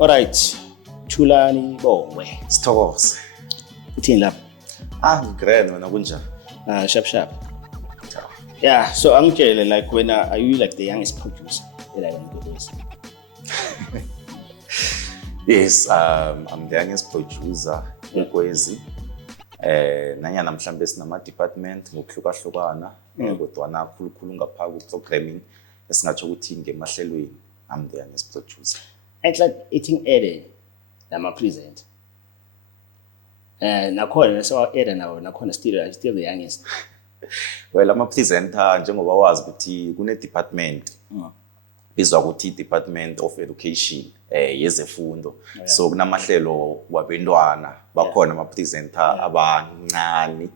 Alright, Thulani Bongwe. Sithokoze. Uthini lapha? Ngirene wena kunjani? Sharp. Yeah, so angitshele like when are you like the youngest producer that I can do this? Yes, I'm the youngest producer kwekwezi. Nanyana mhlambe sinama department ngokuhlukahlukana kodwa nakhulukhulu ngapha ku programming esingatsho ukuthi ngemahlelweni I'm the youngest producer. And like eating Ede nama present. Nakhona so Ede nawo nakhona still the youngest. Well, ama presenter njengoba wazi ukuthi kune department bizwa ukuthi Department of Education yezefundo. So kunamahlelo wabantwana bakhona ama presenter abancane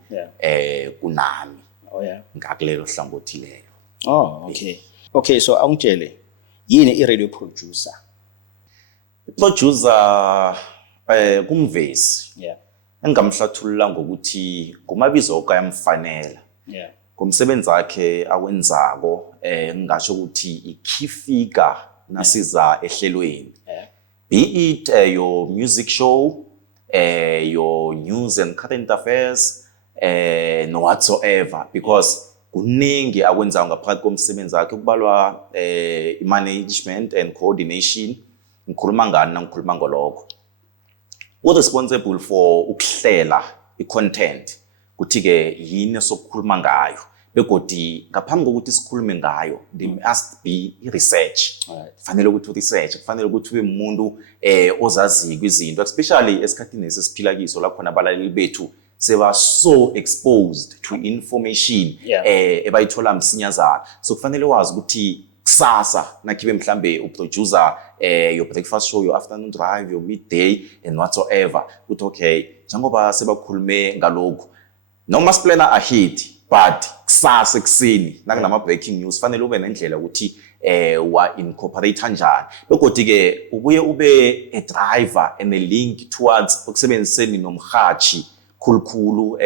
kunami. Oh yeah. Ngakulelo hlangothi leyo. Oh, okay. Okay, so angitshele yini i-radio producer? Producer kumvezi. Yeah. Engamhlathulula ngokuthi kumabizo okayamfanela. Yeah. Kumsebenzi wakhe awenzako ngisho ukuthi i-key figure nasiza ehlelweni. Yeah. Be it your music show, your news and current affairs, no whatsoever, because kuningi akwenzayo ngaphakathi komsebenzi wakhe kubalwa management and coordination. Ngikhuluma ngani nangikhuluma ngolokho. Responsible for ukuhlela i-content kuthi ke yini sokukhuluma ngayo begodi ngaphambi kokuthi sikhulume ngayo there must be research. Kufanele ukuthi research, kufanele ukuthi ube umuntu ozazi izinto, especially esikhathini esesiphila kiso la khona abalaleli bethu seba so exposed to information ebayithola msinyazana. So kufanele wazi ukuthi kusasa nakhibe mhlambe uproducer your breakfast show, your afternoon drive, your midday and whatsoever, ukuthi okay njengoba sebakhulume ngalokho noma splana ahead but kusasa ekseni nakunama breaking news fanele ube nendlela ukuthi wa incorporate kanjani begodi ke ubuye ube a driver and a link towards ukusebenziseni nomhathi khulukhulu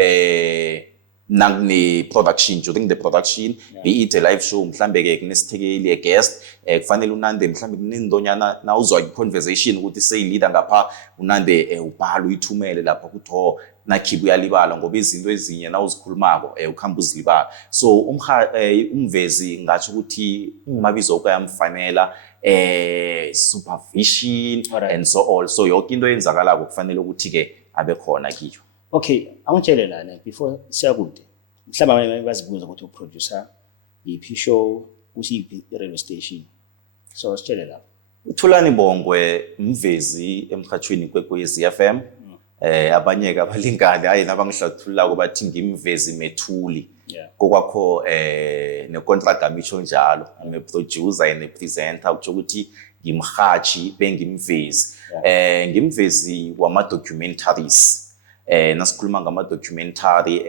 nangune production during the production, be it a live show mhlambe ke kunesithekeli a guest kufanele unande mhlambe kunindonyana na uzwa conversation ukuthi say leader ngapha unande ubhala uyithumele lapha kutho nakhibu uyalibala ngoba izinto ezinye na uzikhulumako ukhamba uzilibala. So umvezi ngathi ukuthi umabizo okayamfanela supervision and so on. So yonke into eyenzakalako kufanele ukuthi ke abe khona kiyo. Okay, angitshele lana before siyakude. Mhlawumbe bazibuza ukuthi uproducer iphi show usiphi radio station. So sitshele lapho. uThulani Bongwe umvezi emhathweni kwekwezi FM. Abanye ke abalingani hayi nabangihlathulula bathi ngimvezi methuli. Kokwakho ne contract amisho njalo. I'm producer and presenter ukuthi ukuthi ngimhathi bengimvezi. Ngimvezi wama documentaries. Nasikhuluma ngama documentary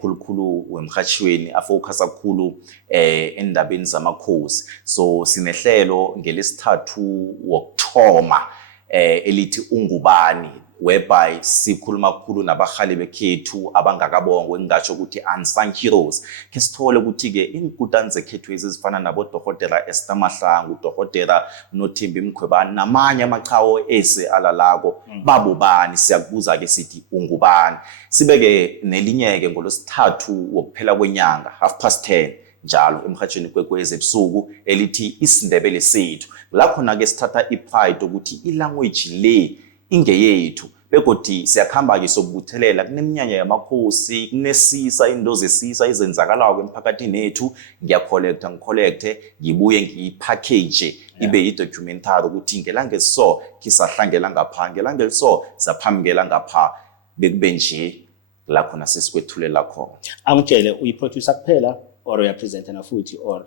khulukhulu wemhathweni afocus kakhulu endabeni zamakhosi. So sinehlelo ngelesithathu wokuthoma elithi ungubani, whereby sikhuluma kakhulu nabahali bekhethu abangakabongwe ngingatsho ukuthi unsung heroes. Ke sithole ukuthi ke inkutani zekhethu ezifana nabo Dr. Esther Mahlangu, Dr. Nothembi Mkhwebane namanye amaqhawe ese alalako babubani, siyakubuza ke sithi ungubani. Sibeke nelinyeke ngolosithathu wokuphela kwenyanga 10:30 njalo emhathweni kwekwezi ebusuku elithi isindebele sethu. Lapho na ke sithatha ipride ukuthi ilanguage le ingeyethu begodi siyakhamba ke sokubuthelela kuneminyanya yamakhosi, kunesisa into zesisa izenzakalayo emphakathini ethu. Ngiyakhollecte ngibuye ngiyipackage ibe yi-documentary ukuthi ngelanga so kisahlangela ngapha, ngelanga eliso saphambukela ngapha, bekube nje la khona sesikwethulela khona. Angitshele uyiproducer kuphela or uyapresenter na futhi or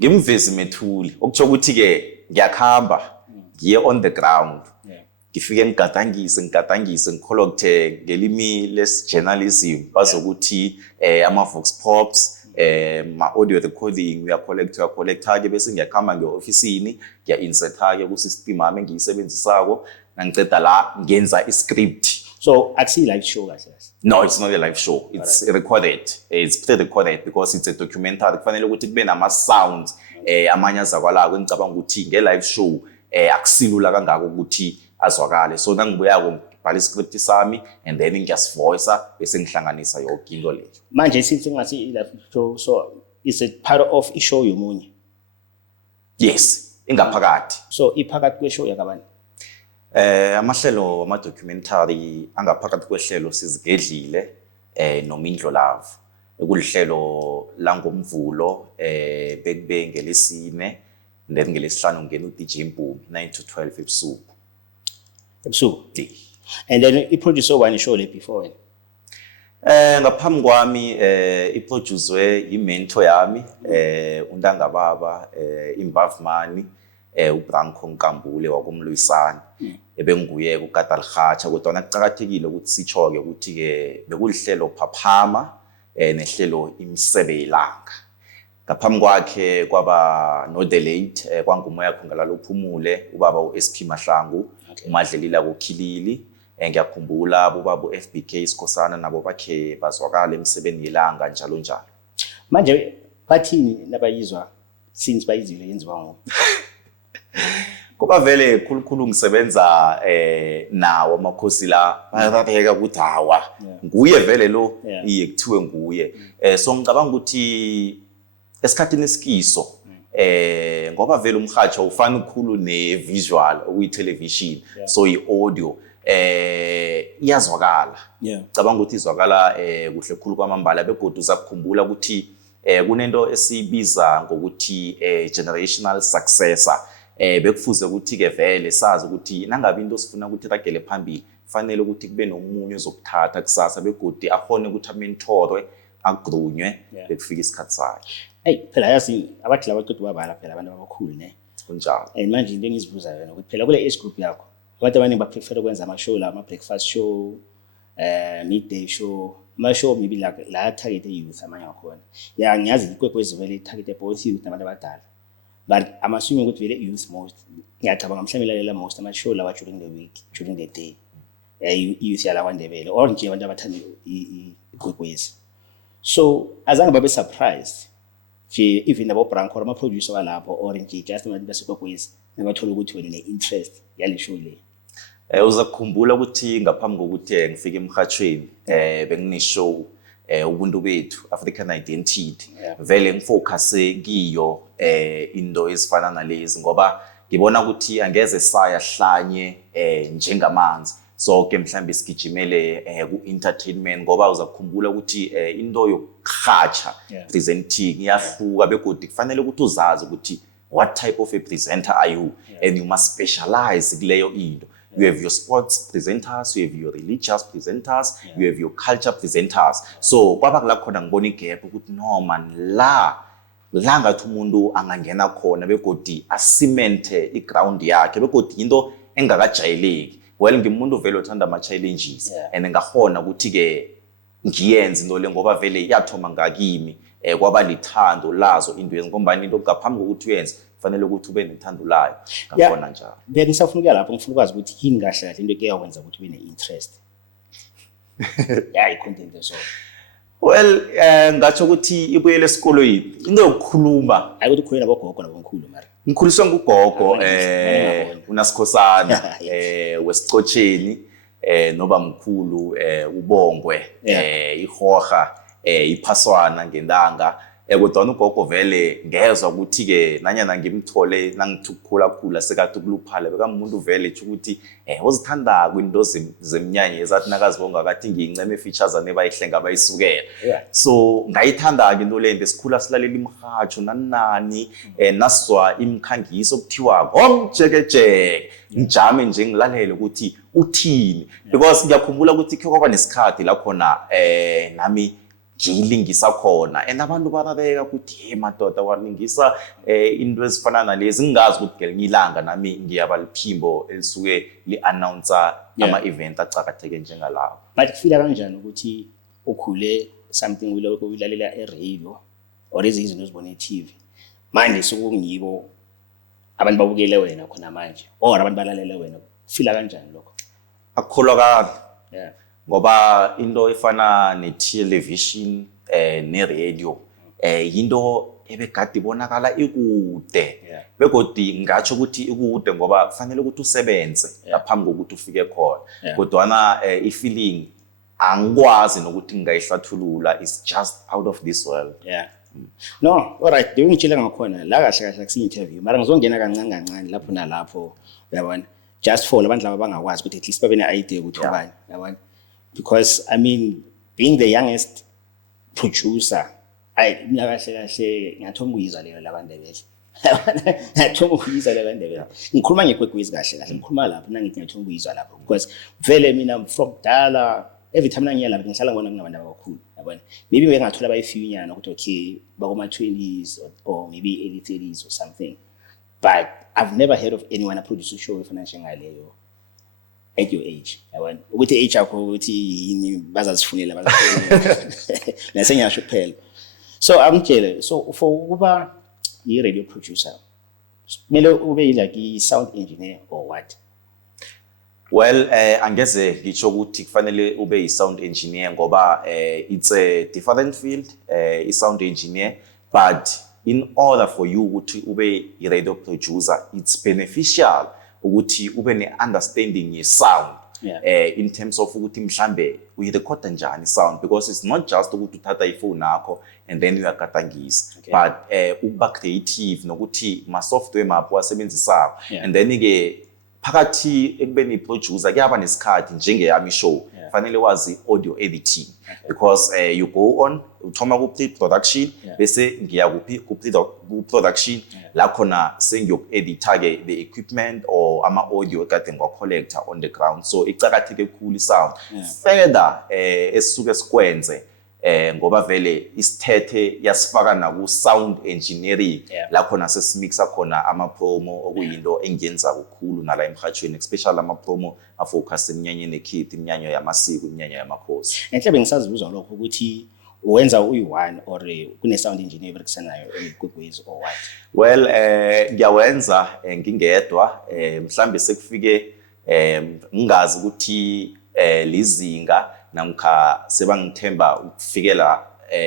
ngimvezi methuli okutsho ukuthi ke ngiyakhamba ngiye on the ground ngifike ngigadangise ngicollecte ngelimi les-journalism bazokuthi ama-vox pops ma-audio recording uyacollecta-ke bese ngiyakhamba nge-ofisini ngiya-insert-ke ku-system yami engiyisebenzisako nangiceda la ngenza i-script. So akusiyi live show kahle. No, it's not a live show. It's recorded. It's pre-recorded because it's a documentary. Kufanele ukuthi kube nama-sounds amanye azakwalako engicabanga ukuthi nge-live show akusilula kangako ukuthi azwakale. So nangibuyako ngibhala i-script sami and then ngiyasivoice bese ngihlanganisa yonke into leyo. Manje since ngasi i-live show, so is it part of i-show yomunye? Yes, ingaphakathi. So iphakathi kwe-show yakabani? Amahlelo ama-documentary angaphakathi kwehlelo sizigedlile noMindlo Love. Kulihlelo langomvulo bekube ngelesine then ngelesihlanu ngena uDJ Mpumi 9 to 12 ebusuku. Ebusuku. And then i-producer one show le before wena? Ngaphambi kwami i-producer i-mentor yami uNtangababa imbavmani uBranko Nkambule wakumlwisana ebenguye kuKatalhacha kodwa nakucakathekile ukuthi sichoke ukuthi ke bekulihlelo phaphama nehlelo imisebe yelanga. Ngaphambi kwakhe kwaba no Delate kwangumoya khongalalo uphumule ubaba uSP Mahlangu uMadlelila koKhilili ngiyakhumbula ubaba uFBK isikhosana nabo bakhe bazwakala emisebeni yelanga njalo njalo. Manje bathini nabayizwa since bayizile yenziwa ngo? Kuba vele khulukhulu ngisebenza nawo amakhosi la bayatheka ukuthi hawa nguye vele lo iye kuthiwe nguye. So ngicabanga ukuthi esikhathini esikiso ngoba vele umhatsho ufana ukukhulu ne-visual okuyi-television so i-audio iyazwakala. Ngicabanga ukuthi izwakala kuhle khulu kwamambala begodwa uzakukhumbula ukuthi kunento esibiza ngokuthi generational successor. Bekufuze ukuthi ke vele sazi ukuthi nangabe into sifuna ukuthi ragele phambili fanele ukuthi kube nomunye ozokuthatha kusasa begodi akhone ukuthi amentorwe agrunywe bekufika isikhathi sakhe. Hey phela yazi abadla baqedwe babala phela abantu abakhulu ne kunjalo. Manje into engizibuza yona ukuthi phela kule age group yakho abantu abaningi baprefer ukwenza ama-show la ama-breakfast show midday show ama-show maybe la target youth amanye wakhona. Ya ngiyazi ikwekwezi vele target both youth nabantu abadala. But I'm assuming ukuthi vele youth most ngiyacabanga mhlawumbe lalela most ama-show lawa during the week during the day youth yala kwaNdebele or nje abantu abathanda ikwekwezi. So azange babe surprised nje even abo Branko or ama-producer walapho or nje just abantu basekwekwezi nabathola ukuthi wena ne-interest yale show le. Uzakukhumbula ukuthi ngaphambi kokuthi ngifike emhathweni bengine-show ubuntu bethu African Identity vele ngifocuse kiyo into ezifana nalezi ngoba ngibona ukuthi angeze saya hlanye njengamanzi so ke mhlambe sigijimele ku-entertainment ngoba uzakukhumbula ukuthi into yokuhatsha presenting iyahluka begodi kufanele ukuthi uzazi ukuthi what type of a presenter are you and you must specialize kuleyo into. You have your sports presenters, you have your religious presenters, you have your culture presenters. So kwaba kula khona ngibona igap ukuthi no man la ngathi umuntu angangena khona begodi asimente iground yakhe begodi into engakajayeleki. Well ngimuntu vele othanda ama-challenges and ngahona ukuthi ke ngiyenze into le ngoba vele yathoma ngakimi kwaba lithando lazo into yenza ngoba into ngaphambi kokuthi uyenze fanele ukuthi ube nethando layo ngakona njalo. Bengisafuna ukuya lapho ngifuna ukwazi ukuthi yini kahle kahle into ekuyakwenza ukuthi ube ne-interest. I-content so. Well ngatsho ukuthi ibuyele esikolweni into yokukhuluma ayikuthi ukhuluma nabogogo nabomkhulu mara ngikhuliswa ngugogo uNasikhosana wesicotsheni noba mkhulu ubongwe ihoha iphaswana ngendanga kodwa ugogo vele ngezwe ukuthi ke nanyana ngimthole nangithukhula sekade ukuluphala bekamuntu vele ethi ukuthi uzithanda kwinto zeminyanya ezathi nakazibonga kathi ngiyinceme features anebayihlenga bayisukela so ngayithanda ke into le ngesikhula silalela imhatsho nanani nasizwa imkhangiso okuthiwa ngomjekejeke ngijame nje ngilalele ukuthi uthini because ngiyakhumbula ukuthi kwaba nesikhathi la khona nami ngiyilingisa khona and abantu barareka ukuthi hey madoda walingisa into ezifana nalezi ngingazi ukuthi ngelinye ilanga nami ngiyaba liphimbo elisuke li-announce ama-event acakatheke njengalawo. But kufila kanjani ukuthi ukhule something uyilalela e-radio or izinto uzibona e-TV manje sokungibo abantu babukele wena khona manje or abantu balalele wena kufila kanjani lokho? Akukholakala ngoba into efana ne-television ne-radio yinto ebegade ibonakala ikude begodi ngatsho ukuthi ikude ngoba kufanele ukuthi usebenze ngaphambi kokuthi ufike khona kodwana i-feeling angikwazi nokuthi ngingayihlathulula, it's just out of this world. No, alright, ngitshela ngakhona la kahle kahle kusi-interview mara ngizongena kancane kancane lapho nalapho uyabona just for abantu laba bangakwazi ukuthi at least babe ne-idea ukuthi ubani yabona because I mean being the youngest producer mina kahle kahle ngiyathoma ukuyizwa leyo laBandebele ngiyathoma ukuyizwa laBandebele ngikhuluma ngegwegwezi kahle kahle ngikhuluma lapho nangithi ngiyathoma ukuyizwa lapho because vele mina from dala every time nangiya lapho ngihlala ngibona kunabantu abakhulu yabona maybe bengathola abayifew nyana ukuthi okay bakoma 20s or maybe early 30s or something but I've never heard of anyone a produce a show efana njengaleyo at your age yabona ukuthi age yakho ukuthi yini bazazifunela nasengiyasho kuphela. So amtshele so for ukuba i-radio producer kumele ube like i-sound engineer or what? Well, angeze ngitsho ukuthi kufanele ube i-sound engineer ngoba it's a different field, i-sound engineer, but in order for you ukuthi ube i-radio producer, it's beneficial ukuthi ube ne-understanding ye-sound in terms of ukuthi mhlambe uyirekhoda njani sound because it's not just ukuthi uthatha ifone yakho and then uyakatangisa but ukuba creative nokuthi ma-software mapho wasebenzisako and then ke phakathi ekubeni producer kuyaba nesikhathi njengeyami show fanele wazi audio editing because you go on uthoma ku pre-production bese ngiya ku production la khona sengiyoku-edita ke the equipment or ama audio kade ngwa-collector on the ground so icakatheke khulu sound further esisuke sikwenze ngoba vele isithethe yasifaka naku sound engineering la khona sesimixa khona ama promo okuyinto engiyenza ukukhulu nala emhathweni especially ama promo afocus eminyanyeni ekhithi iminyanyo yamasiko iminyanyo yamakhosi. Enhle bengisazibuzwa lokho ukuthi uwenza uyi-one or kune sound engineer eberekisanayo eGwegwezi or what? Well ngiyawenza ngingedwa mhlambe sekufike ngingazi ukuthi lizinga namkha sebangithemba ukufikela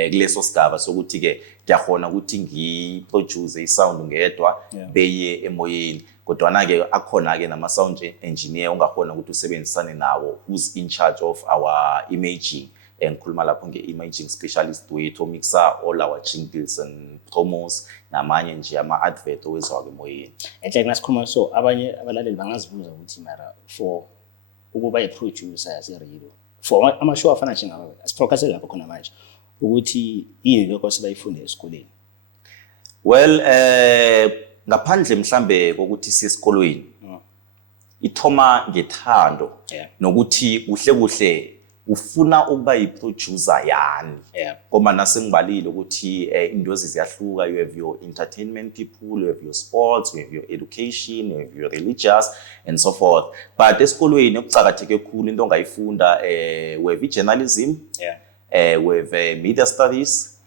kuleso sigaba sokuthi ke ngiyahona ukuthi ngiproduce i-sound ngedwa beye emoyeni kodwa ke akhona ke nama sound engineer ongahona ukuthi usebenzisane nawo who's in charge of our imaging ngikhuluma lapho nge-imaging specialist wethu omixa all our jingles and promos namanye nje ama-advert owezwako emoyeni. Enhle ngasikhuluma so abanye abalaleli bangazibuza ukuthi mara for ukuba i-producer yase-radio for ama-show afana njengawo asiphokase lapho khona manje ukuthi yini lokho sibayifunde esikoleni? Well ngaphandle mhlambe kokuthi sisikolweni ithoma ngethando nokuthi kuhle kuhle ufuna ukuba yi-producer yani ngoba nasengibalile ukuthi indozisi ziyahluka, you have your entertainment people, you have your sports, you have your education, you have your religious and so forth but esikolweni okucakatheke khulu into ongayifunda we have journalism we have media studies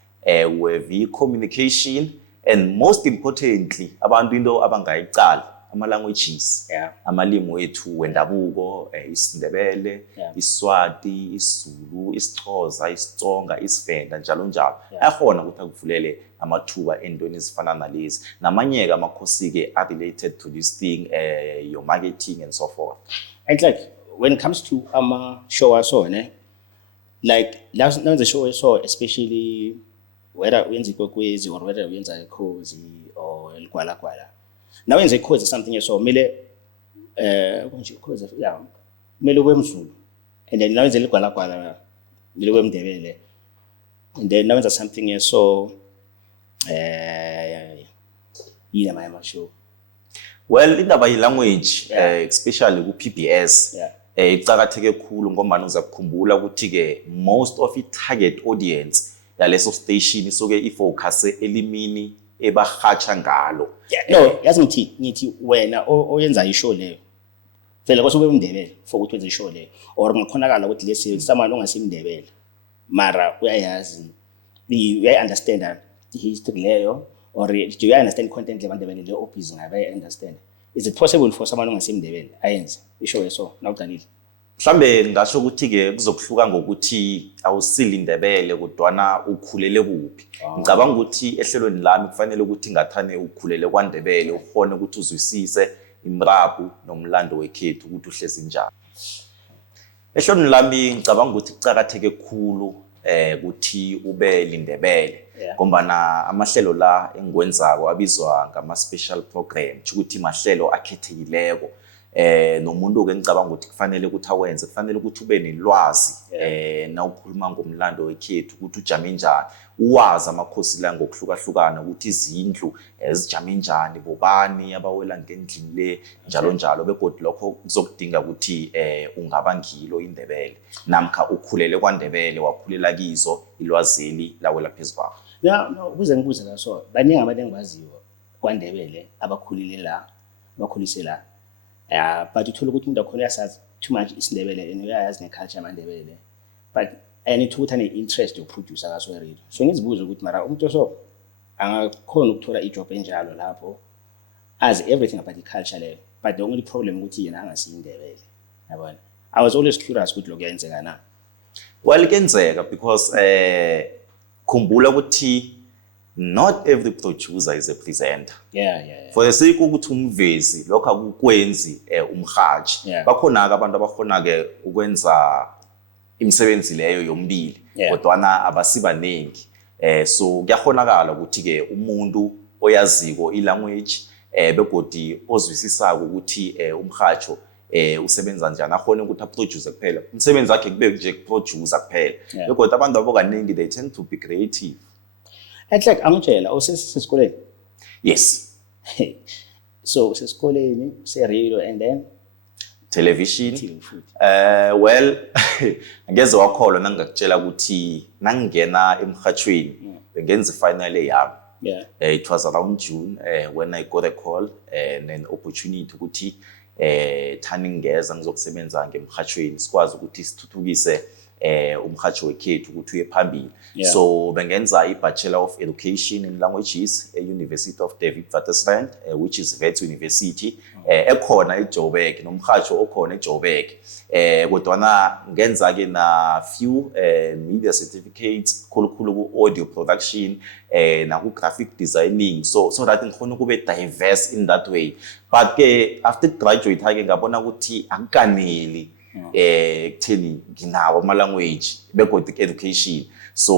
we have communication and most importantly abantu into abangayicala ama-languages amalimi wethu wendabuko isiNdebele iSwati isiZulu isiXhosa isiTsonga isiVenda njalo njalo ayahona ukuthi akuvulele amathuba entweni ezifana nalezi namanye-ke amakhosike are related to this thing your marketing and so forth. And like when it comes to show aso like last the show I saw especially whether uyenza iGwegwezi or whether uyenza iKhozi or iGwalagwala now wenza iKhozi something else so kumele konje iKhozi kumele ube mZulu and then now wenza iGwalagwala kumele ube mNdebele and then now wenza something else so yini ama show. Well indaba ye-language especially ku-PBS icakatheke khulu ngoba uza kukhumbula ukuthi ke most of it target audience yaleso station isuke ifocus elimini ebahatsha ngalo. No, yazi ngithi wena oyenza ishow leyo phela kwase ube umndebele for ukuthi wenze ishow leyo or ngakhonakala ukuthi lesi samalo ongasimndebele mara uyayazi you understand the history leyo or do you understand content lebandebele le obhizi ngabe understand. Is it possible for someone ongasimndebele ayenze ishow yeso nawuqalile? Mhlambe ngasho ukuthi ke kuzokuhluka ngokuthi awusilindebele kodwana ukhulele kuphi. Ngicabanga ukuthi ehlelweni lami kufanele ukuthi ngathane ukhulele kwaNdebele ukhone ukuthi uzwisise imrabu nomlando wekhethu ukuthi uhlezi njani. Ehlelweni lami ngicabanga ukuthi kucakatheke kukhulu ukuthi ube lindebele ngombana amahlelo la engwenzako abizwa ngama special program ukuthi mahlelo akhethekileko. Nomuntu ke ngicabanga ukuthi kufanele ukuthi awenze kufanele ukuthi ube nelwazi nawukhuluma ngomlando wekhethu ukuthi ujame njani uwazi amakhosi la ngokuhlukahlukana ukuthi izindlu ezijame njani bobani abawela ngendlini le njalo njalo begodwa lokho kuzokudinga ukuthi ungaba ngilo indebele namkha ukhulele kwaNdebele wakhulela kizo ilwazeli lawela phezulu. Yeah, no, ukuze ngibuze la so baningi abantu engibaziyo kwaNdebele abakhulile la bakhulise la. But uthola ukuthi umuntu akhona uyasazi too much isiNdebele and uyayazi neculture yamaNdebele but ayanithi ukuthi ane-interest yokuproducer ngaso radio. So ngizibuza ukuthi mara umuntu so angakhona ukuthola ijob enjalo lapho as everything about the culture leyo but the only problem ukuthi yena angasiyindebele yabona. I was always curious ukuthi lokho kuyenzeka na. Well kuyenzeka because khumbula ukuthi not every producer is a presenter. Yeah. For the sake ukuthi umvezi lokho akukwenzi umhaji. Bakhona abantu abakhona ke ukwenza imisebenzi leyo yombili kodwana abasibanengi. So kuyakhonakala ukuthi ke umuntu oyaziko ilanguage begodi ozwisisako ukuthi umhajo usebenza njani akhona ukuthi aproduce kuphela. Umsebenzi wakhe kube nje producer kuphela. Begodi abantu abokaningi they tend to be creative. Like angitshela usesikoleni? Yes. So usesikoleni se-radio and then television. Well angeze wakholwa nangakutshela ukuthi nangingena emhathweni bengenza final yami. It was around June when I got a call and an opportunity ukuthi thani ngeza ngizokusebenza ngemhathweni sikwazi ukuthi sithuthukise umhajo wekhethu ukuthi uye phambili. So bengenza i-Bachelor of Education in Languages e-University of David Witwatersrand which is Wits University ekhona eJoburg nomhajo okhona eJoburg. Kodwana ngenza ke na few media certificates khulukhulu ku audio production na ku graphic designing so that ngikhona kube diverse in that way. But ke after graduate hake ngabona ukuthi akukaneli kutheni nginawo ama language begodi education so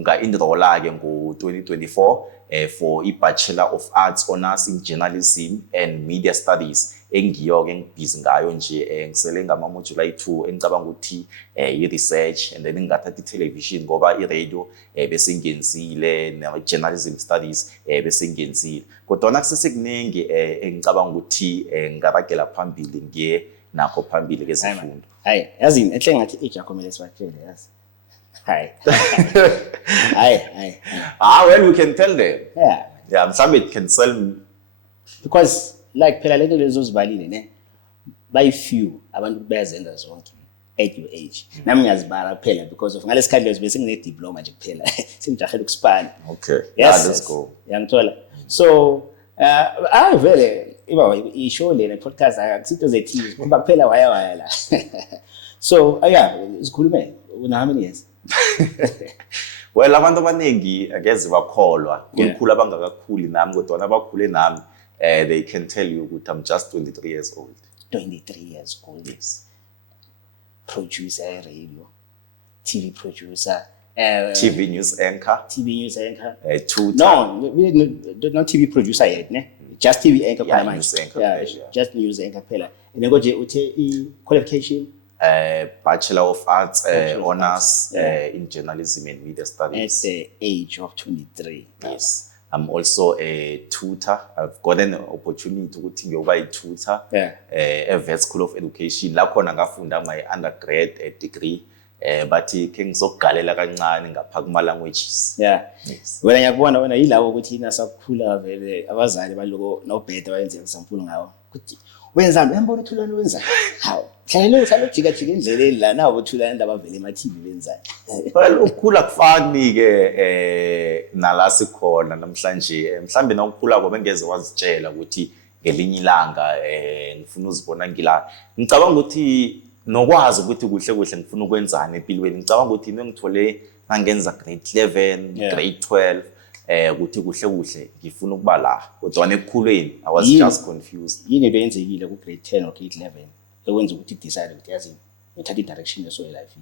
nga-enrolla ke ngo-2024 for i-Bachelor of Arts Honours in Journalism and Media Studies engiyo ke ngibhizi ngayo nje ngisele ngama-module ayi-2 engicabanga ukuthi i-research and then ngingathatha i-television ngoba i-radio bese ngenzile ne-journalism studies bese ngenzile kodwa kusesekuningi engicabanga ukuthi ngaragela phambili ngiye nakho phambili ke sifundo. Hayi yazini enhle ngathi iJakhomele sibatshele yazi. Hayi. Well we can tell them. Yeah, some it can sell because like phela lento lezo zibalile ne by few abantu beyazenza zonke at your age. Nami ngiyazibala kuphela because of ngalesikhathi lezo bese ngine diploma nje kuphela. Sengijahela ukuspana. Okay. Yes, let's go. Yangithola. So vele iba ishow le podcast akusinto zethize ngoba kuphela waya la. So sikhulume una how many years? Well abantu abaningi angeze bakholwa kukhulu abangakakhuli nami kodwa abakhule nami they can tell you ukuthi I'm just 23 years old. 23 years old. Yes. Producer radio, TV producer, TV news anchor. Tutor. No, not TV producer yet, ne? Just TV anchor. News anchor. Just news anchor phela. And then go to qualification. Bachelor of Arts Honours in Journalism and Media Studies. At the age of 23. Yes. I'm also a tutor. I've got an opportunity to go a tutor at Wits School of Education. La khona ngafunda my undergrad degree bathi ke ngizokugalela kancane ngapha kuma languages. Yeah. Yes. Wena ngiyakubona wena yilawo ukuthi nasakhula vele abazali baloko nobheda wayenze example ngawo. Kuthi wenzani uyambona uThulani wenzani? Hawu. Hlale uthanda ukujika jika endleleni la nawo uThulani indaba vele ema TV benzani. Well ukukhula kufani ke nala sikhona namhlanje mhlambe na ukukhula kwabo bengeze wazitshela ukuthi ngelinye ilanga ngifuna uzibona ngila. Ngicabanga ukuthi nokwazi ukuthi kuhle kuhle ngifuna ukwenzani empilweni. Ngicabanga ukuthi ngithole nangenza grade 11, grade 12 ukuthi kuhle kuhle ngifuna ukuba la. Kodwa ekukhuleni I was just confused. Yini into yenzekile ku grade 10 or grade 11 ekwenza ukuthi decide ukuthi yazi ngithatha i-direction yeso life.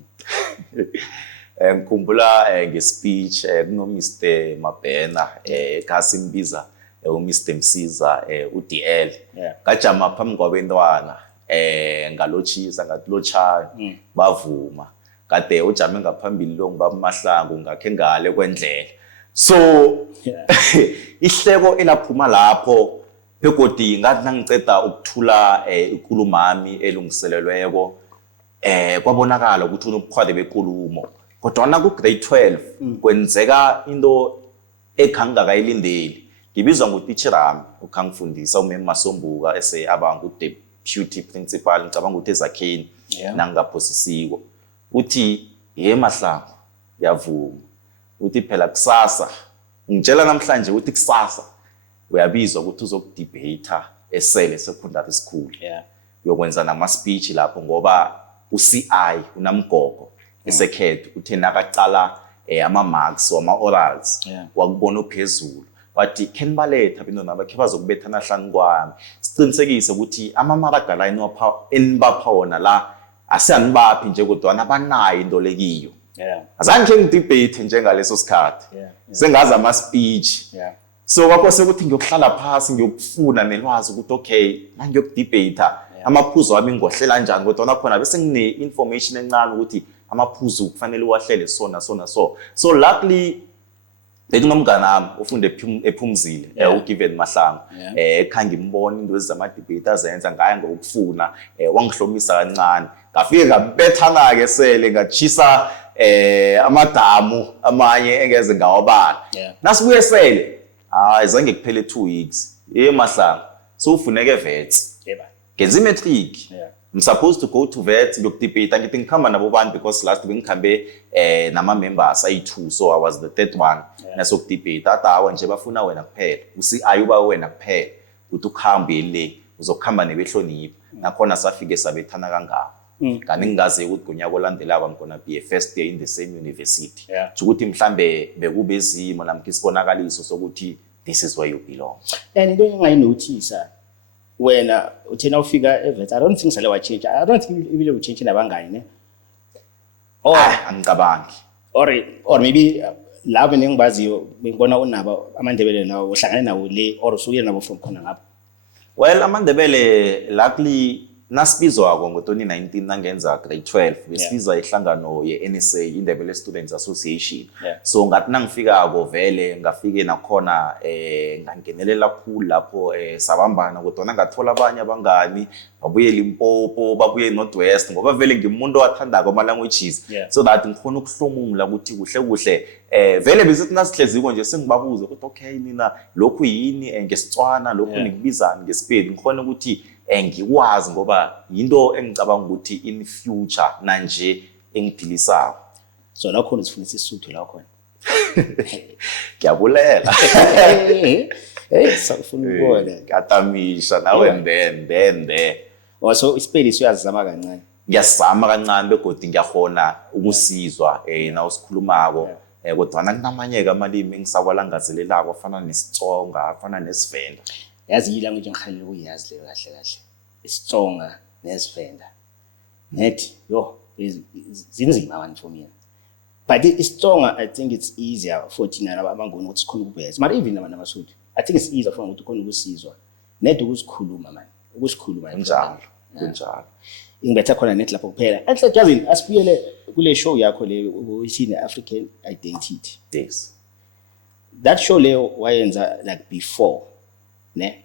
Ngikhumbula nge-speech kuno Mr Mabhena kasimbiza uMr Msiza uDL kajama phambi kwabantwana ngalochisa ngatlocha bavuma kade ujame ngaphambili lo ngibamahlangu ngakhe ngale kwendlela so ihleko elaphuma lapho begodi ngathi nangiceda ukuthula ikulumami elungiselelweko kwabonakala ukuthi unobukhwade benkulumo kodwa na ku grade 12 kwenzeka into ekhangakayilindeli ngibizwa nguteacher ami ukhangifundisa uMem Masombuka ese abanga deputy principal ngicabanga ukuthi ezakheni nangaphosisiko uthi Mahlangu yavuma uthi phela kusasa ngitshela namhlanje uthi kusasa uyabizwa ukuthi uzokudebate esele secondary school uyokwenza nama speech lapho ngoba uCI unamgogo esekhetho uthe nakaqala ama marks wama orals wakubona uphezulu wathi kenibaletha abantwana bakhe bazokubethana hlanu kwami siqinisekise ukuthi ama maragala enibapha wona la asiyanibaphi nje kodwa nabanayo into lekiyo azange ngidebate njengaleso sikhathi sengaza ama speech so kwakho sekuthi ngiyokuhlala phansi ngiyokufuna nelwazi ukuthi okay ngiyokudebate amaphuzu wami ngohlela kanjani kodwa nakhona bese ngine information encane ukuthi amaphuzu kufanele uwahlele so luckily bekumngana nami ufunde ephumzile uGiven Mahlangu ekhanga imbona into ezama debate azenza ngaye ngokufuna wangihlomisa kancane ngafike ngabethana ke sele ngachisa amadamu amanye engeze ngawabala nasibuye sele zange kuphele 2 weeks Mahlangu so ufuneke vets ngenza imatric I'm supposed to go to vets ngiyokudebate ngithi ngikhamba nabo bantu because last week ngikhambe nama members ayi2 so I was the third one nasokudebate atawa nje bafuna wena kuphela uCI wena kuphela uthi ukhambe le uzokhamba nebehlonipha nakhona safike sabethana kangaka kanti ngingaze ukuthi gonyaka olandelayo ngikona be a first year in the same university ukuthi mhlambe bekube ezimo namkho isibonakaliso sokuthi this is where you belong. And into engayinotice wena uthena ufika evets I don't think sale wa change I don't think ibile uchange nabangani ne or angicabangi or maybe labo nengibaziyo ngibona unabo amandebele nawo uhlangane nawo le or usukile nabo from khona ngapha. Well amandebele luckily nasibizwako ngo2019 nangenza grade 12 besibiza ihlangano yeNSA Indebele Students Association so ngathi nangifikako vele ngafike nakhona ngangenelela khulu lapho sabambana kodwa ngathola abanye abangani babuye Limpopo babuye Northwest ngoba vele ngimuntu owathandako ama languages so that ngikhona ukuhlomula ukuthi kuhle kuhle vele besithi nasihleziko nje sengibabuza ukuthi okay nina lokhu yini ngesitswana lokhu nikubizani ngeSpedi ngikhona ukuthi ngikwazi ngoba into engicabanga ukuthi in future manje engiphilisayo so la khona sifundisa isuthu la khona ngiyabulela safuna ukubona katamisha nawe ndende so iSpedi siyazama kancane ngiyazama kancane begodi ngiyahona ukusizwa na usikhulumako kodwa nakunamanye amalimi engisakwalangazelelako afana nesitsonga afana nesivenda yazi ilanguage ngikhalele ukuyazi le kahle isitsonga nesivenda net zinzima abantu for mina but isitsonga I think it's easier for thina abangoni ukuthi sikhuluma ubese but even abantu abaSuthu I think it's easier for ukuthi khona ukusizwa net ukusikhuluma man ukusikhuluma njalo ingibetha khona net lapho kuphela enhle Jazin asibuyele kule show yakho le uyithini African Identity that show le wayenza like before ne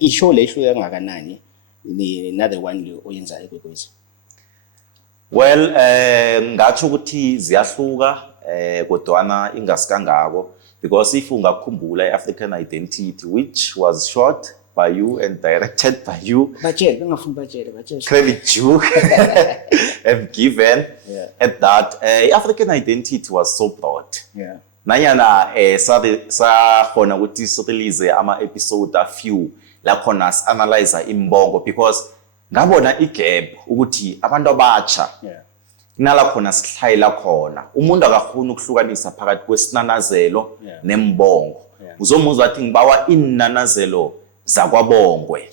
ishow le ihluke kangakanani ni another one le oyenza ekwekwezi Well, ngathi ukuthi ziyahluka kodwana ingasikangako because if ungakhumbula iAfrican Identity which was shot by you and directed by you, credit due and given at that African Identity was so broad. Nanyana sakhona ukuthi sirelease ama-episode a few la khona analyze imbongo because ngabona igap ukuthi abantu abatsha nala khona sihlayela khona umuntu akakhona ukuhlukanisa phakathi kwesinanazelo nembongo. Uzomuzwa athi ngibawa inanazelo zakwabongwe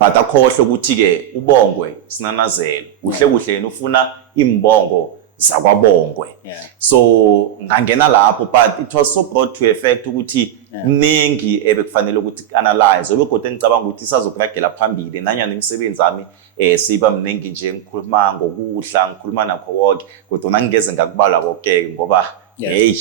but akhohle ukuthi ke ubongwe sinanazelo kuhle kuhle yena ufuna imbongo zakwabongwe. So ngangena lapho but it was so broad to effect ukuthi ningi ebekufanele ukuthi analyze obegodwa engicabanga ukuthi isazokuragela phambili nanyana imisebenzi ami siba mningi nje ngikhuluma ngokudla ngikhuluma nakho wonke kodwa nangingeze ngakubala konke ngoba hey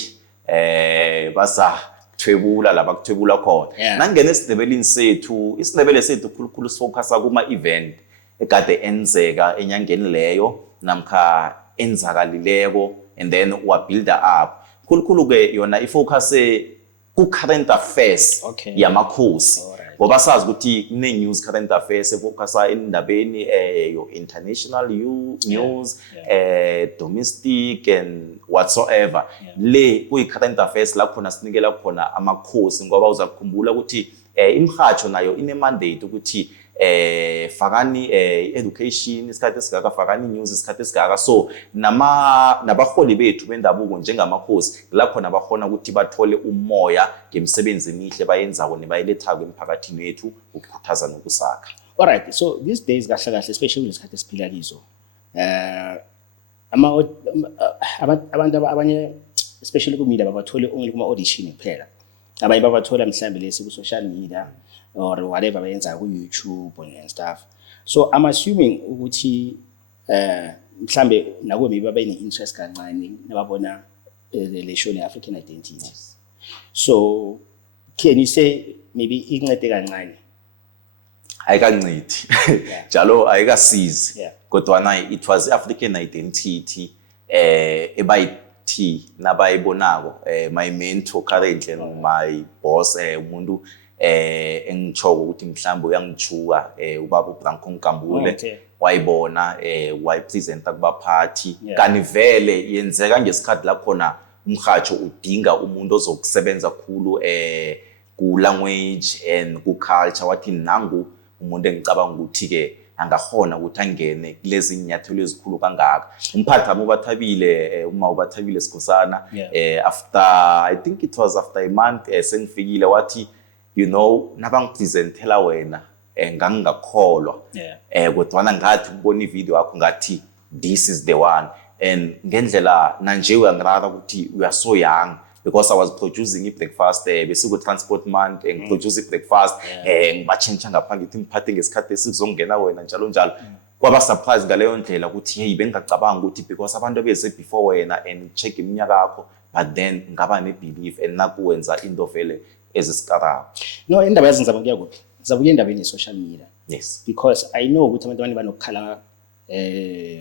basa kuthwebula laba kuthwebula khona nangena esidebelini sethu isidebele sethu khulukhulu sifocusa kuma event ekade enzeka enyangeni leyo namkha enzakalileko and then wa build up khulukhulu ke yona ifocus ku current affairs yamakhosi ngoba sazi ukuthi kune news current affairs efocusa endabeni yo international news domestic and whatsoever le kuyi current affairs la khona sinikela khona amakhosi ngoba uzakukhumbula ukuthi imhatsho nayo ine mandate ukuthi fakani education isikhathi esigaka fakani news isikhathi esigaka so nabaholi bethu bendabuko njengamakhosi la khona bakhona ukuthi bathole umoya ngemisebenzi emihle bayenzako nebayilethako emphakathini wethu ukukhuthaza nokusakha. Alright, so these days kahle kahle especially isikhathi esiphila kizo abantu abanye especially ku media babathole only kuma audition kuphela abanye babathola mhlambe lesi ku social media or whatever bayenza ku YouTube and stuff. So I'm assuming ukuthi mhlambe nako maybe babe ne interest kancane nababona le show African Identity. So can you say maybe incede kancane? Ayikancedi njalo ayikasizi kodwa it was African Identity ebayithi nabayibonako my mentor currently and my boss umuntu engichoko ukuthi mhlambe uyangichuka ubaba uBranko Nkambule wayibona wayipresenta kubaphathi kanti vele yenzeka ngesikhathi la khona umhatsho udinga umuntu ozokusebenza khulu ku language and ku culture wathi nangu umuntu engicabanga ukuthi ke angahona ukuthi angene kulezi inyathelo ezikhulu kangaka umphathi wami uBathabile uma uBathabile Sikhosana after I think it was after a month sengifikile wathi you know nabangipresentela wena ngangakholwa kodwa ngathi ukubona ivideo yakho ngathi this is the one and ngendlela nanje uyangirara ukuthi we are so young because I was producing breakfast besiku transport man ngiproduce breakfast ngibachange ngapha ngithi ngiphathe ngesikhathi esizongena wena njalo njalo kwaba surprise ngaleyo ndlela ukuthi hey bengicabanga ukuthi because abantu beze before wena and check iminyaka yakho but then ngaba ne belief and nakuwenza into vele ezisikara. No, indaba yazinzaba kuya kuphi? Zabuye indabeni ye social media. Yes. Because I know ukuthi abantu banokukhala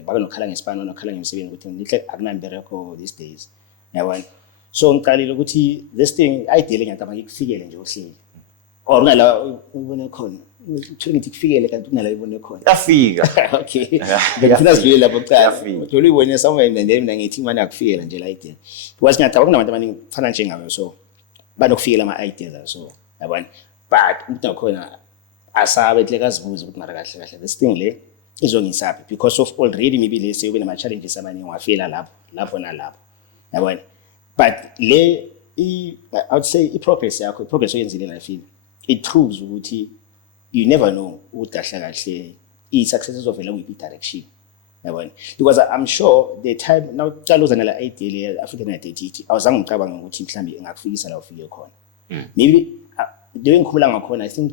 babenokukhala ngesipano nokukhala ngemisebenzi ukuthi ngihle akunambereko these days. Yabona. So ngiqalile ukuthi this thing ideally ngiyacabanga ikufikele nje ohleli. Or ngala ubone khona. Uthole ngithi kufikele kanti kunala ibone khona. Yafika. Okay. Ngifuna sidlule lapho kuqala. Uthole uyibone somewhere and then mina ngithi imani akufikela nje la ideal. Because ngiyacabanga kunabantu abaningi fana njengawe so banokufikela ama-ideas so yabona but umuntu nakhona asabe ehle kazibuza ukuthi mara kahle kahle this thing le izongisaphi because of already maybe le seyube nama-challenges amaningi wafela lapho nalapho yabona but le I would say i-progress yakho i-progress oyenzile lifini it proves ukuthi you never know ukuthi kahle kahle i-success izovela kuyiphi direction yabona because I'm sure the time now uqala uzana la idea le African Identity awuzange ngicabanga ukuthi mhlambi engakufikisa la ufike khona maybe leyo ngikhumula ngakhona I think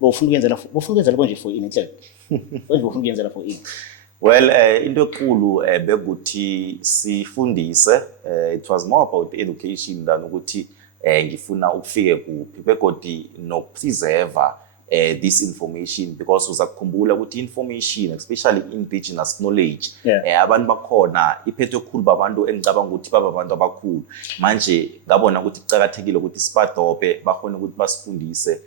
bofuna ukwenza konje for ini enhle konje bofuna ukwenza for ini. Well into enkulu bekuthi sifundise it was more about education than ukuthi ngifuna ukufike kuphi begodi no preserve this information, because uzakukhumbula ukuthi information, especially indigenous knowledge, abantu bakhona iphethwe khulu babantu engicabanga ukuthi baba abantu abakhulu. Manje ngabona ukuthi kucakathekile ukuthi sibadope bakhona ukuthi basifundise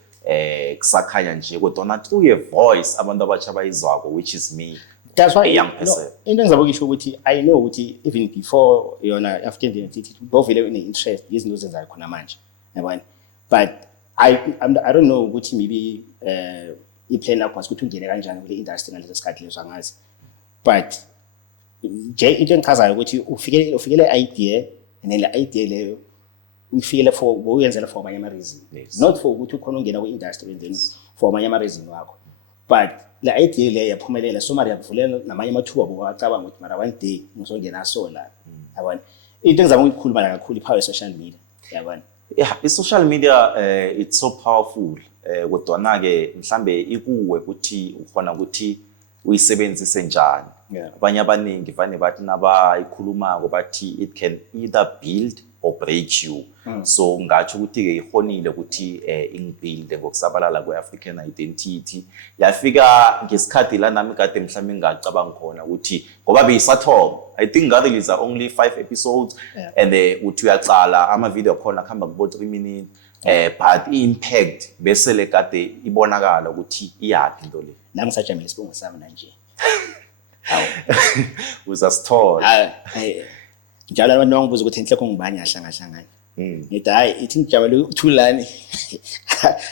kusakhanya nje kodwa na through a voice abantu abatsha bayizwako, which is me. That's why young person. Into engizabukisho ukuthi I know ukuthi even before yona African identity bovele une interest izinto zenzayo khona manje yabona, but I don't know ukuthi maybe i-plan yakho ukuthi ungene kanjani kule industry ngaleso sikhathi leso angazi, but nje into engichazayo ukuthi ufikele idea and then le idea leyo uyifikele uyenzela for amanye ama-reason, not for ukuthi ukhona ungena kwi-industry and then for amanye ama-reason wakho, but le idea leyo yaphumelela, so mara yakuvulela namanye amathuba bowacabanga ukuthi mara one day ngizongena so la yabona. Into engizama ukuyikhuluma la kakhulu i-power social media yabona. Yeah, i-social media it's so powerful. Kodwa ke mhlambe ikuwe ukuthi ukhona ukuthi uyisebenzise njani. Abanye abaningi vane bathi nabayikhulumako bathi it can either build or break you. So ngathi ukuthi ke ihonile ukuthi ingibuild ngokusabalala kwe-African identity. Yafika ngesikhathi la nami kade mhlambe ngicabanga khona ukuthi ngoba beyisathoma, I think ngale only 5 episodes, and uthi uyaqala ama video khona khamba kubo 3 minutes, but impact bese le kade ibonakala ukuthi iyapi into le. Nami ngisajamile isibongo sami nanje. Uzasithola. Njalo abantu bangibuza ukuthi inhleko ngibani yahlanga. Ngithi hayi ithi ngijabule ukuthulani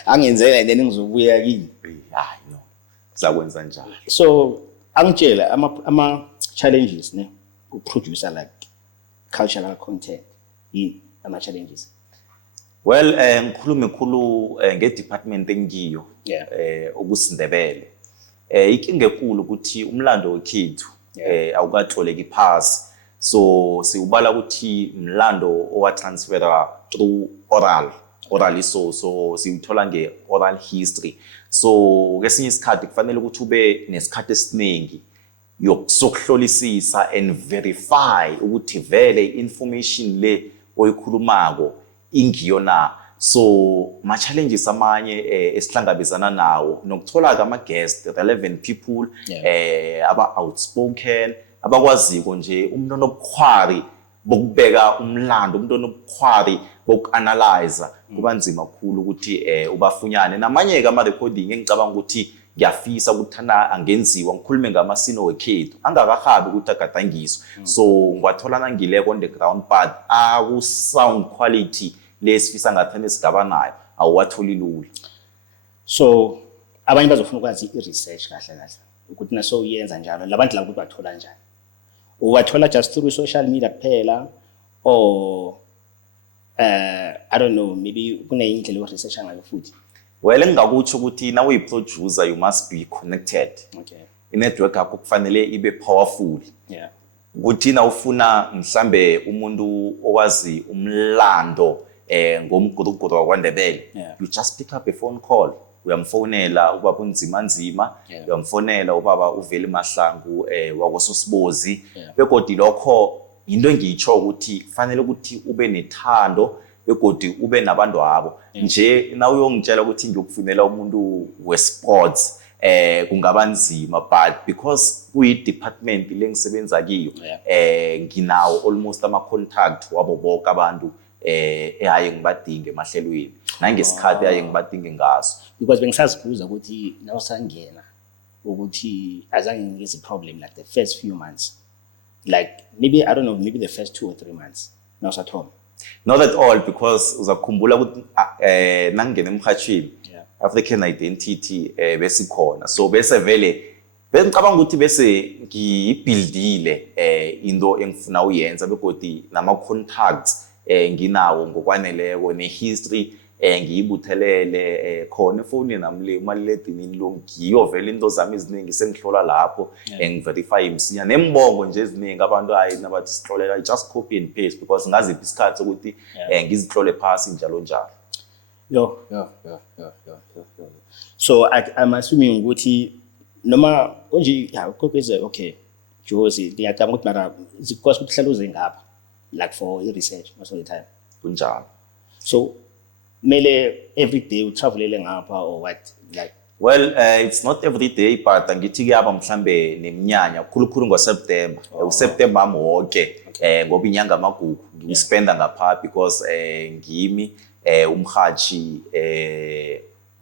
angenzeka then ngizobuya kini. Hayi no. Sizakwenza njalo. So angitshela ama challenges ne uproducer like cultural content yini ama challenges. Well, ngikhulume khulu nge-department engiyo okusindebele. Inkinga enkulu ukuthi umlando wekhethu awukatloleki phasi, so siubala ukuthi umlando owatransfera through oral so siwuthola nge-oral history. So kesinye isikhathi kufanele ukuthi ube nesikhathi esiningi sokuhlolisisa and verify ukuthi vele information le oyikhulumako ingiyo na. So ma challenges amanye esihlangabezana nawo nokuthola ama guest relevant people aba outspoken abakwaziko nje umuntu onobukhwari bokubeka umlando, umuntu onobukhwari bokuanalyze kuba nzima kakhulu ukuthi ubafunyane. Namanye ke ama recording engicabanga ukuthi ngiyafisa ukuthana angenziwa ngikhulume ngamasino wekhethu angakahabi ukuthi agadangiswe. So ngwathola nangileko on the ground but aku sound quality lesifisa ngathana sigaba nayo awuwatholi lula. So abanye bazofuna ukwazi i-research kahle ukuthi naso uyenza njalo labantu la ukuthi bathola njani, uwathola just through social media kuphela or I don't know, maybe kuneyindlela yo-research ngayo futhi. Well, engakutsho ukuthi na uyi-producer you must be connected. Okay. I-network yakho kufanele ibe powerful. Yeah. Ukuthi na ufuna mhlambe umuntu owazi umlando ngomguruguru wakwaNdebele, you just pick up a phone call. Uyamfonela ubaba uNzima, uyamfonela ubaba uVeli Mahlangu wakwaSosibozi, begodi lokho into engiyitsho ukuthi kufanele ukuthi ube nethando begodi ube nabantu abo. Nje na uyongitshela ukuthi ngiyokufunela umuntu wesports kungaba nzima, but because kuyi-department lengisebenza kiyo nginawo almost ama-contact wabo bonke abantu ehaye ngibadinge emahlelweni nangesikhathi ehaye ngibadinge ngaso. Because bengisazibuza ukuthi nawusangena ukuthi azange ngise problem like the first few months, like maybe I don't know, maybe the first 2 or 3 months nawusathoma. Not at all, because uzakhumbula ukuthi nangena emhathweni African identity besikhona, so bese vele bengicabanga ukuthi bese ngiyibuildile into engifuna uyenza begodi nama contacts nginawo ngokwaneleko ne-history ngiyibuthelele khona efonini nami le maliledinini lo ngiyo vele into zami eziningi sengihlola lapho ngiverify imsinya nembongo nje eziningi abantu hayi nabathi sihlolela I just copy and paste because ngaziphi isikhathi ukuthi ngizihlole phasi njalo njalo. Yo. So I'm assuming ukuthi noma onje kokweze okay Jozi ngiyacabanga ukuthi mara zikwazi ukuthi hlaluze ngapha like for research most of the time kunjalo. So mele every day utravelele ngapha or what, like Well, it's not every day, but angithi kuyaba mhlambe neminyanya khulukhulu ngoSeptember. uSeptember ami wonke ngoba inyanga amagugu ngispenda ngapha because ngimi umhathi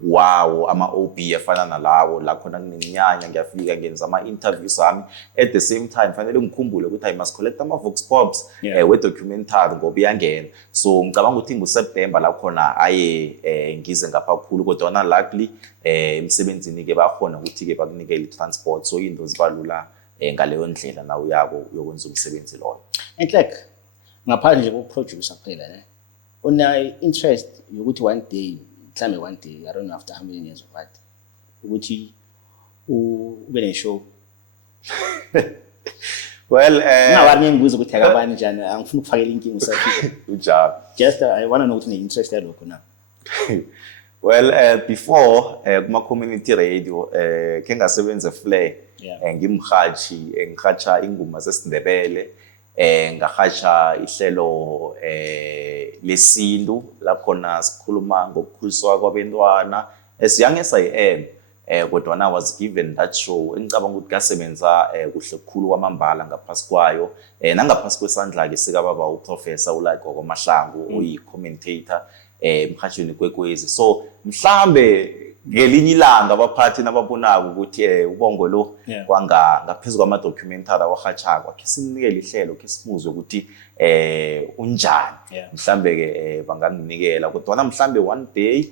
wawo ama-OB afana nalawo la khona kuneminyanya ngiyafika ngenza ama-interviews ami at the same time fanele ngikhumbule ukuthi I must collect ama-vox pops we-documentary ngoba iyangena so ngicabanga ukuthi nguSeptember la khona aye ngize ngapha khulu kodwa luckily emsebenzini-ke bakhona ukuthi-ke bakunikele i-transport so into zibalula ngaleyo ndlela na uyako uyokwenza umsebenzi loyo. Enhlek ngaphandle nje kokuproducer kuphela ne una interest yokuthi one day I don't know after how many years of that ukuthi ube ne show. Well ngawani ngibuza ukuthi akabani njani angifuni ukufakela inkinga usathi ujab just I want to know ukuthi une interest yalokho na. Well before kuma community radio ke ngasebenza Flair ngimhathi ngihatsha ingoma zesiNdebele ngahatsha ihlelo lesintu la khona sikhuluma ngokukhuliswa kwabantwana as young as I am kodwa I was given that show engicabanga ukuthi kasebenza kuhle kukhulu kwamambala ngaphasi kwayo nangaphasi kwesandla ke sika baba uprofessor uLike kwaMahlangu oyi-commentator emhathweni kwekwezi so mhlambe ngelinye ilanga abaphathi nababonaka ukuthi ubongo lo kwanga ngaphezulu kwama-documentary awahatsha kwakhe sinikele ihlelo ke simuzwe ukuthi unjani mhlambe ke banganginikela kodwa mhlambe one day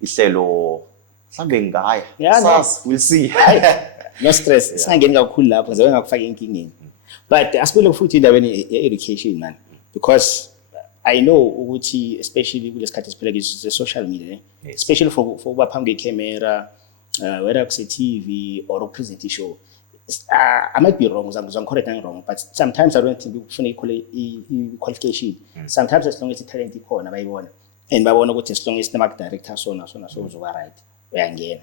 ihlelo mhlambe ngaya we'll see no stress singangeni kakhulu lapho ngizobe ngakufaka enkingeni but asibule futhi indabeni ye-education man because I know ukuthi especially kulesikhathi siphila kiso social media especially for ukuba phambi kwecamera whether kuse TV or upresent ishow I might be wrong uzangicorrect I'm wrong but sometimes I don't think ufuna i-qualification sometimes as long as i-talent ikhona bayibona and babona ukuthi as long as nama-director so uzoba right uyangena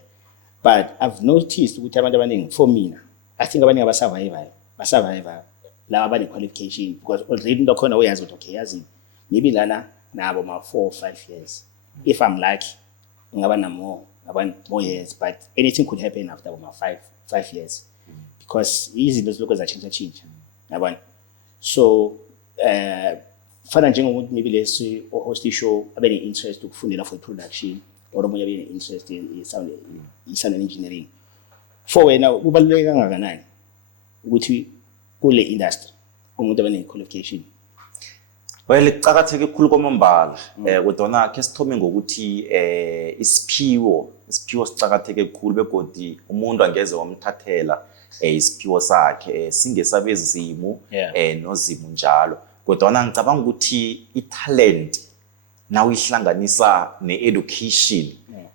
but I've noticed ukuthi abantu abaningi for mina I think abaningi basurvive laba bane-qualification because already into khona uyazi ukuthi okay yazi maybe lana nabo ma 4 or 5 years if I'm lucky ngaba na more years but anything could happen after my 5 years because izinto ziloko zachinja yabona so fana njengomuntu maybe lesi host show abe ne interest ukufundela for production or omunye abe ne interest sound engineering for wena kubaluleke kangakanani ukuthi kule industry umuntu abe ne qualification. Well icakatheke kukhulu kwamambala kodwa ke sithome ngokuthi isiphiwo sicakatheke kukhulu begodi umuntu angeze wamthathela isiphiwo sakhe singesabezimo nozimo njalo kodwa ngicabanga ukuthi italent nawe ihlanganisa ne-education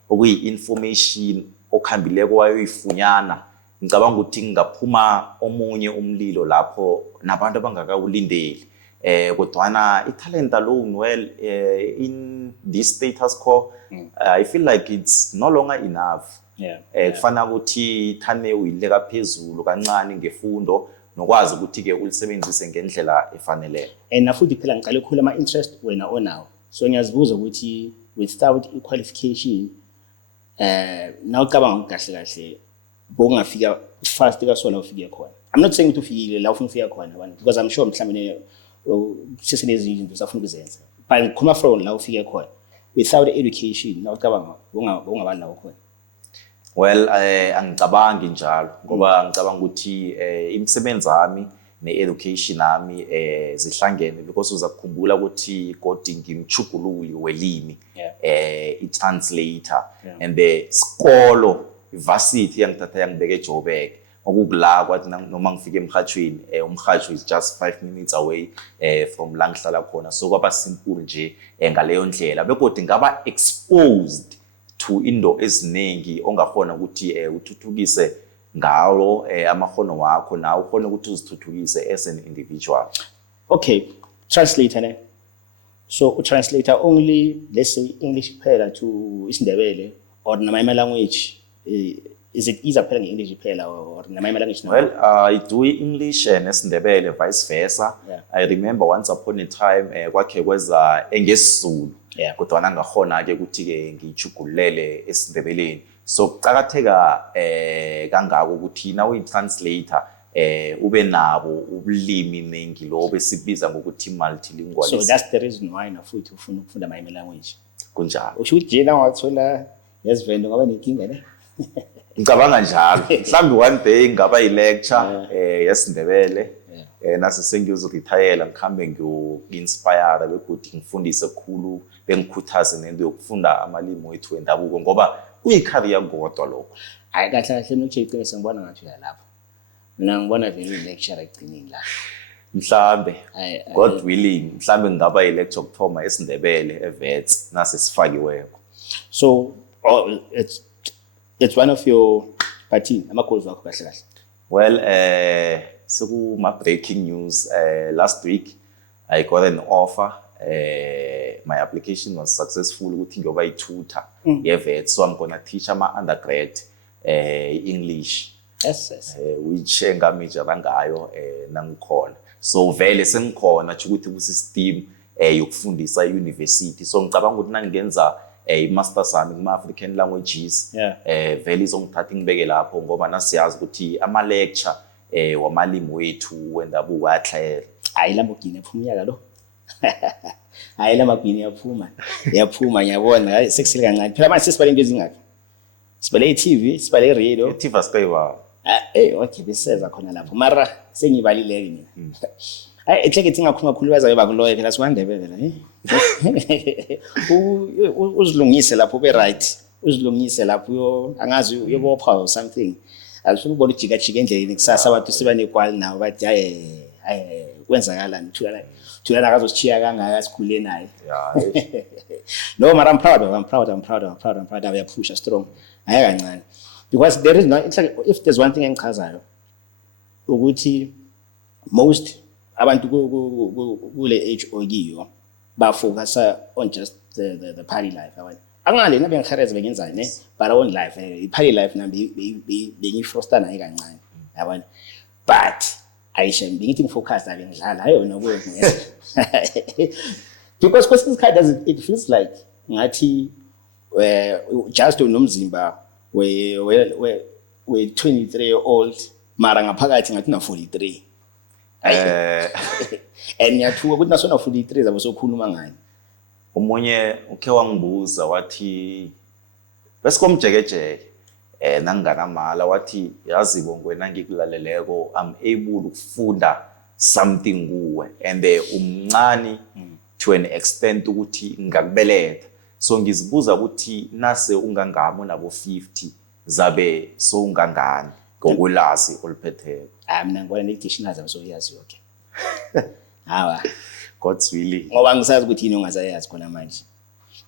okuyi-information okhambileko wayoyifunyana ngicabanga ukuthi ngaphuma omunye umlilo lapho nabantu abangakawulindeli kodwana i-talent alone well in this status quo I feel like it's no longer enough kufana ukuthi thane uyileka phezulu kancane ngefundo nokwazi ukuthi ke ulisebenzise ngendlela efanele and nafuthi phela ngiqale khulu ama interest wena onawo so ngiyazibuza ukuthi without qualification now cabanga kahle bongafika fast kasona ufike khona I'm not saying ukuthi ufikile la ufuna ufika khona because I'm sure mhlawumbe sesenezinto izinto usafuna ukuzenza but come from la ufike khona without education now cabanga ungabani lawo khona. Well angicabangi njalo ngoba ngicabanga ukuthi imisebenzi yami ne-education yami zihlangene because uzakukhumbula ukuthi kodwa ngimchugululi welimi i-translator and the skolo varsity yangithatha yangibeke eJoburg okukula kwathi noma ngifike emhathweni umhathi is just 5 minutes away from la ngihlala khona so kwaba simple nje ngaleyo ndlela bekodwa ngaba exposed to into eziningi ongahona ukuthi uthuthukise ngawo amahono wakho nawe ukhona ukuthi uzithuthukise as an individual. Okay, translator ne so a translator only let's say English kuphela to isiNdebele or nama language is it easier kuphela nge-English kuphela or namanye language now? Well, I do English nesiNdebele vice versa. Yeah. I remember once upon a time kwakhe kweza engesiZulu. Yeah. Kodwa nangakhona ke ukuthi ke ngijugulele esiNdebeleni. So kuqakatheka kangako ukuthi na uyitranslator ube nabo ubulimi nengilo besibiza ngokuthi multilingual. So that's the reason why nafuthi ufuna ukufunda amanye language. Kunjalo. Usho ukuthi nje nawathola yesivendo ngaba nenkinga ne? Ngicabanga njalo. Mhlawumbe one day ngaba i-lecture yesiNdebele. Nase sengiyoziretire ngikhambe ngiyo-inspire begodu ngifundise kukhulu bengikhuthaze nento yokufunda amalimi wethu wendabuko ngoba kuyi-career kodwa lokho. Hayi kahle kahle mina uJeqinise ngibona ngathi uyalapha. Mina ngibona vele uyi-lecturer ekugcineni la. Mhlambe God willing mhlambe ngaba i-lecture kuthoma esiNdebele eVets nase sifakiweko. So it's one of your party ama-goals wakho kahle kahle. Well, my breaking news. Last week, I got an offer. My application was successful. Ukuthi ngiyoba i-tutor yeVets, so I'm gonna teach my undergrad English. Yes. Which engamajora ngayo nangikhona. So vele sengikhona ukuthi ku-system yokufundisa e-university. So ngicabanga ukuthi nangenza i-masters sami kuma-African languages. Vele izongithatha ngibeke lapho ngoba nasiyazi ukuthi ama-lecture wamalimi wethu wendabuko ayahlahela. Hayi Lamborghini yaphuma unyaka lo. Hayi Lamborghini yaphuma ngiyabona hayi sekusile kancane. Phela manje sisibale into ezingakho. Sibale i-TV, sibale i-radio. I-TV asiqayibala. Okay beseza khona lapho. Mara sengibalile mina. Hayi ehleke ngakhuluma kakhulukazi ayoba kuloye phela sikwandebele la. Uzilungise lapho ube right. Uzilungise lapho angazi uyobopha or something. Alifuna ukubona ujika endleleni kusasa abantu siba nekwali nawo bathi hayi kwenzakalani thulana akazosichiya kangaka sikhule naye. No, but I'm proud. Uyapusha strong. Hayi kancane. Because there is no, it's like if there's one thing engichazayo ukuthi most abantu kule age okiyo ba focus on just the party life abantu. Angale nabe ngikhareze bengenzani ne but on life i-party life nambe bengifrosta naye kancane yabona but ayishem bengithi ngifocus la ngidlala hayo nokwenza because kwesinye isikhathi it feels like ngathi just unomzimba we 23-year-old mara ngaphakathi ngathi na 43 and yathuka ukuthi nasona 43 zabo sokhuluma ngani. Umunye ukhe wangibuza wathi besikomjekejeke nanginganamala wathi yazi bongwena ngikulaleleko I'm able ukufunda something kuwe and umncane to an extent ukuthi ngakubeletha so ngizibuza ukuthi nase ungangamo nabo 50 zabe so ungangani ngokulazi oluphetheyo. Mina ngibona ne-dictionary zabo soyazi yonke. Hawa God's willing. Ngoba ngisazi ukuthi yini ongazayazi khona manje.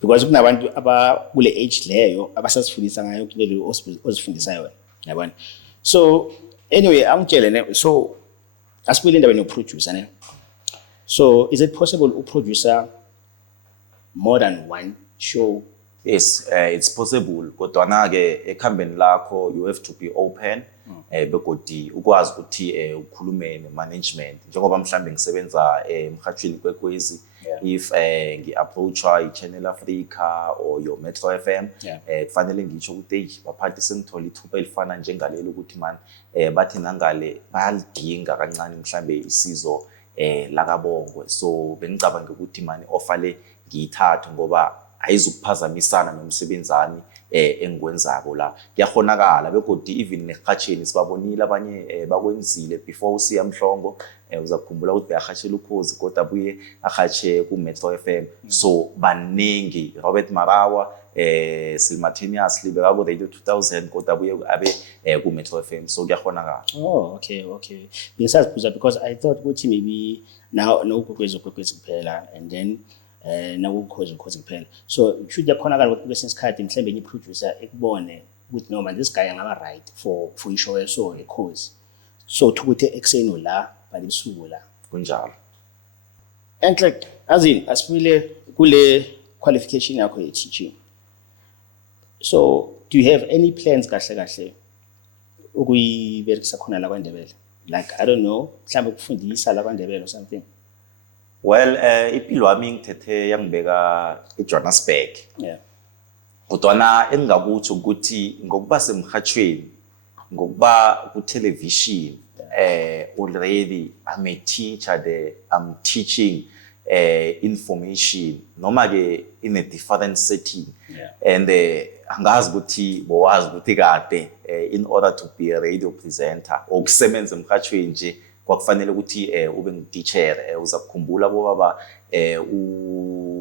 Because kunabantu abakule age leyo abasasifundisa ngayo kulelo ozifundisa yona. Yabona. So anyway angitshele ne so asibuyele indaba no-producer ne. So is it possible uproducer more than one show? Yes, it's possible. Kodwa ke ekhambeni lakho you have to be open begodi ukwazi ukuthi ukhulume nemanagement njengoba mhlambe ngisebenza emhathweni kwekwezi if ngi-approachwa i-Channel Africa or your Metro FM kufanele ngisho ukuthi baphathi sengithola ithuba elifana njengalelo ukuthi man bathi nangale bayalidinga kancane mhlambe isizo lakabongwe so bengicabanga ukuthi man offer le ngiyithathe ngoba ayizukuphazamisana nomsebenzi wami engikwenzako la kuyakhonakala begodi even nehatheni sibabonile abanye bakwenzile before usiya Mhlongo uzakukhumbula ukuthi bayahatshela ukhozi kodwa abuye ahatshe ku Metro FM so baningi Robert Marawa simultaneously beka ku Radio 2000 kodwa abuye abe ku Metro FM so kuyakhonakala. Oh okay ngisazibuza because I thought ukuthi maybe now no kwezo kuphela and then nakukhozi kuphela so should yakhonakala ukuthi kwesinye isikhathi mhlambe ngiproducer ekubone ukuthi noma this guy angaba right for ishow so ekhozi so ukuthi ekseno la balibusuku la kunjalo and like asifile kule qualification yakho ye teaching so do you have any plans kahle ukuyiberekisa khona la kwaNdebele? Like, I don't know, mhlawumbe ukufundisa la kwaNdebele or something. Well, impilo yami ngithethe yangibeka eJohannesburg. Yeah. Kodwana engingakutho ukuthi ngokuba semhathweni, ngokuba ku television, already I'm a teacher there, I'm teaching information noma ke in a different setting. Yeah. And angazi ukuthi bowazi ukuthi kade in order to be a radio presenter okusebenza emhathweni nje kwakufanele ukuthi ube ngititcher. Uzakukhumbula bobaba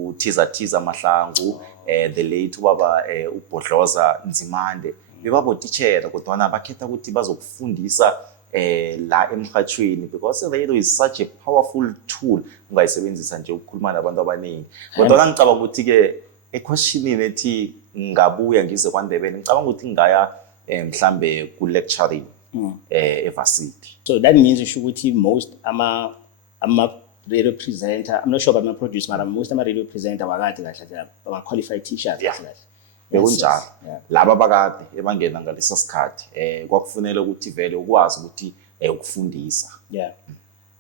uThiza Mahlangu, the late ubaba uBhodloza Nzimande bebabo teacher kodwa bakhetha ukuthi bazokufundisa la emhathweni because radio is such a powerful tool ungayisebenzisa nje ukukhuluma nabantu abaningi. Kodwa ngicabanga ukuthi ke equestionini ethi ngabuya ngize kwaNdebele ngicabanga ukuthi ngaya mhlambe ku lecturing evarsity. So that means ukuthi most ama radio presenter, I'm not sure about my producer, but most ama radio presenter wakade kahle ama qualified teachers kahle. Bekunjalo. Laba bakade ebangena ngalesa sikhathi kwakufanele ukuthi vele ukwazi ukuthi ukufundisa. Yeah.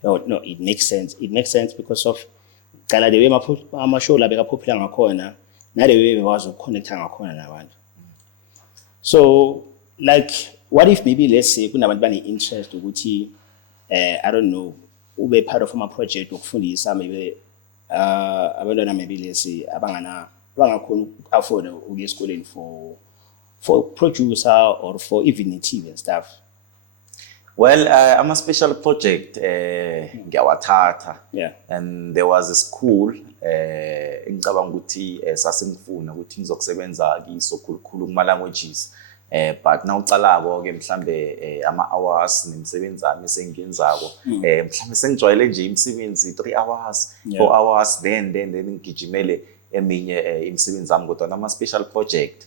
No, it makes sense. It makes sense because of cala the way ama show la beka popular ngakhona, na the way bekwazi ukuconnecta ngakhona nabantu. So like, what if maybe let's say kunabantu bane interest ukuthi I don't know, ube part of my project ukufundisa maybe abantwana maybe let's say abangakhona afford ukuya esikoleni for producer or for even TV and stuff. Well, I'm a special project ngiyawathatha. Yeah. And there was a school engicabanga ukuthi sasengifuna ukuthi ngizokusebenza kiso khulukhulu kuma languages. But now ucalako ke mhlambe ama hours nemisebenzi ami sengiyenzako mhlambe sengijwayele nje imisebenzi 3 hours 4 hours then ngigijimele eminye imisebenzi ami kodwa nama special project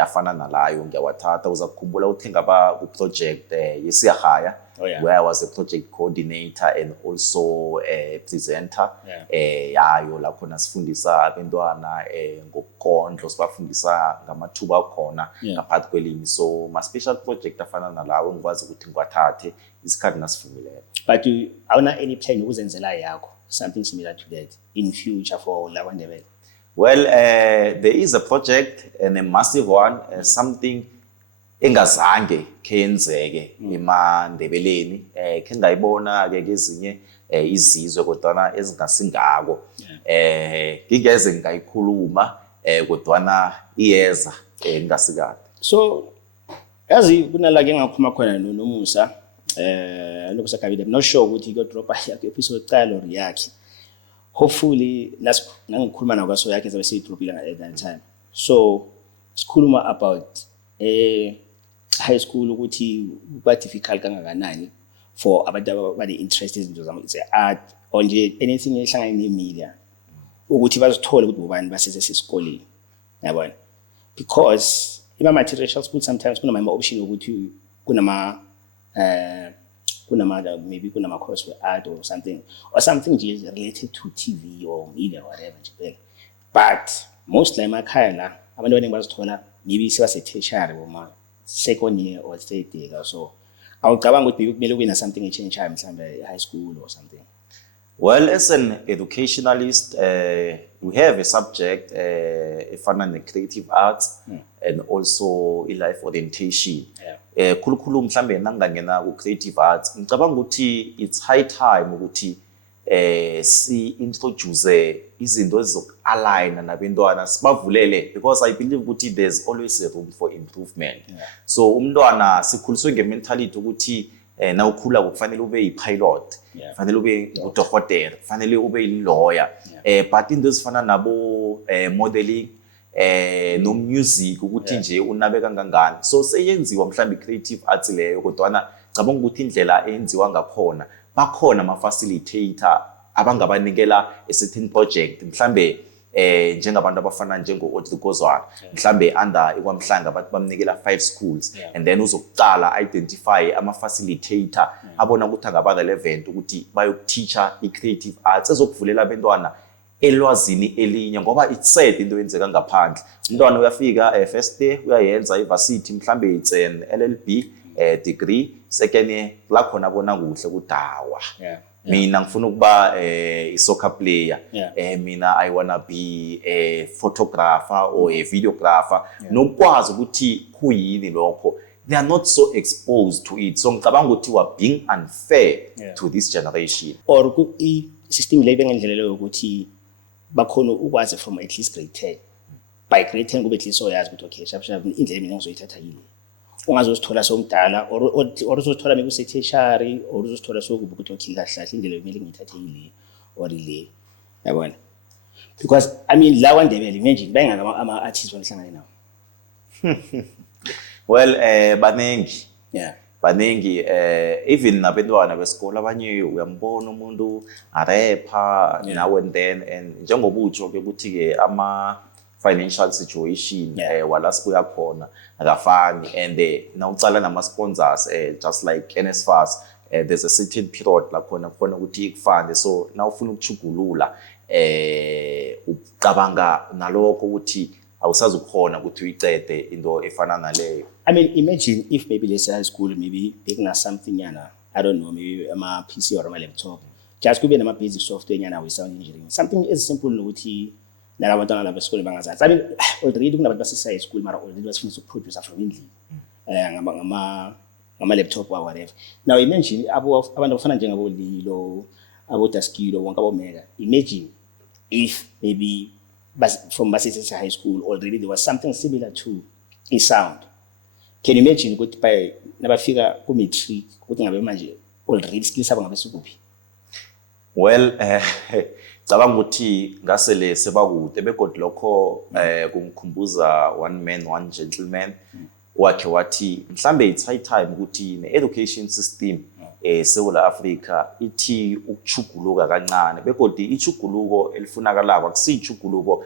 afana nalayo ngiyawathatha. Uzakukhumbula uthenga ku project yesiyahaya where I was a project coordinator and also a presenter. Yayo la khona sifundisa abantwana ngokondlo, sibafundisa ngamathuba akhona ngaphakathi kwelimi. So ma special project afana nalawo ngikwazi ukuthi ngiwathathe isikhathi nasivumileko. But awuna any plan ukuzenzela yakho something similar to that in future for la kwaNdebele? Well, there is a project and a massive one, something engazange kenzeke eMandebeleni ke ngayibona ke kezinye izizwe kodwa ezingasingako ngingeze ngayikhuluma kodwa iyeza ngasikade. So yazi kunala ke ngakhuluma khona noMusa noMusa Kabide, I'm not sure ukuthi go drop yakhe episode qala or yakhe. Hopefully nangikhuluma nayo kwaso yakhe zabe seyidropile at that time. So sikhuluma about high school ukuthi kuba difficult kangakanani for abantu abane interest izinto zama art or nje anything ehlangana nemedia ukuthi bazithole ukuthi bobani basesesikoleni yabona, because ima material school sometimes kunama option ukuthi kunama maybe kunama course for art or something related to TV or media or whatever nje. But mostly emakhaya la abantu abaningi bazithola maybe sebase tertiary boma second year or third year. So awucabanga ukuthi kumele kube na something echange mhlambe high school or something? Well, as an educationalist, we have a subject efana creative arts and also life orientation. Khulukhulu mhlambe nangangena ku creative arts ngicabanga ukuthi it's high time ukuthi si introduce izinto ezizoku-align nabantwana sibavulele, because I believe ukuthi there's always a room for improvement. So umntwana sikhuliswe nge-mentality ukuthi na ukhula kufanele ube yi-pilot, kufanele ube udokotela, kufanele ube yi-lawyer. But into ezifana nabo modeling no music ukuthi nje unabe kangangani. So seyenziwa mhlambe creative arts leyo kodwa ngicabanga ukuthi indlela eyenziwa ngakhona bakhona ama-facilitator abangabanikela a certain project mhlambe njengabantu abafana njengo-Audrey Kozwana mhlambe under iKwaMhlanga bathi bamnikela 5 schools and then uzokuqala identify ama-facilitator abona ukuthi angaba relevant ukuthi bayokuteacher i-creative arts ezokuvulela abantwana elwazini elinye, ngoba it's said into yenzeka ngaphandle. Umntwana uyafika first day uyayenza ivarsity mhlambe it's an LLB degree. Second la khona bona kuhle kudawa. Yeah. Mina ngifuna ukuba soccer player. Yeah. Mina I wanna be a photographer or a videographer. Nokwazi ukuthi kuyini lokho. They are not so exposed to it. So ngicabanga ukuthi wa being unfair to this generation. Or system le bengendlela leyo ukuthi bakhona ukwazi from at least grade 10. By grade 10 kube at least oyazi ukuthi okay shap indlela mina ngizoyithatha yini. Ungazozithola somdala or uzothola maybe tertiary or uzothola sokuba ukuthi okay kahle indlela emeli ngithathe yile or ile. Yabona? Because I mean la kwaNdebele imagine bayengaka ama artists wanihlangane nawo. Well, baningi. Yeah. Baningi even nabantwana besikole abanye uyambona umuntu arapper now and then, and njengoba utsho ke ukuthi ke ama financial situation wala sibuya khona akafani, and nawucala nama sponsors just like NSFAS, there's a certain period la khona ukuthi ikufande, so nawufuna ukuchugulula ucabanga nalokho ukuthi awusazukhona ukuthi uyicede into efana naleyo. I mean, imagine if maybe let's say high school, maybe taking something yana, I don't know, maybe a PC or a laptop. Just could be a basic software yana with sound engineering. Something as simple noti that I want to have school bangazas. I mean, already doing about high school, but already was finished to produce from India. My laptop or whatever. Now imagine about financing about the low, about a skill or one about mega. Imagine if maybe from Basisisa High School already there was something similar to in sound. Can you imagine ukuthi by nabafika ku matric ukuthi ngabe manje already skills aba ngabe sikuphi? Well, cabanga ukuthi ngasele sebakude begodwa lokho kungikhumbuza one man one gentleman wakhe wathi mhlambe it's high time ukuthi ne-education system eSouth Africa ithi ukuchuguluka kancane begodwa ichuguluko elifunakalako akusichuguluko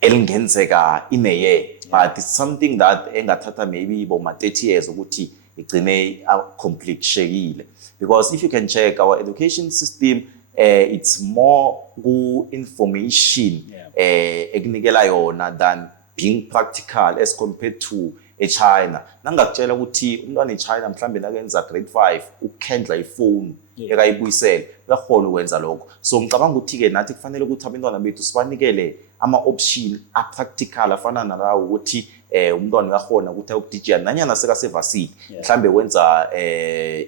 elingenzeka in a year, but it's something that engathatha maybe boma 30 years ukuthi igcine complete shekile. Because if you can check our education system, it's more ku information ekunikela yona than being practical as compared to eChina. Nangakutshela ukuthi umntwana eChina mhlambe nakenza grade 5 ukukhendla ifone ekayibuyisele uyakhona ukwenza lokho. So ngicabanga ukuthi ke nathi kufanele ukuthi abantwana bethu sibanikele ama option a practical afana nalawo ukuthi umntwana uyakhona ukuthi ayokudijia nanyana sekasevasile mhlambe wenza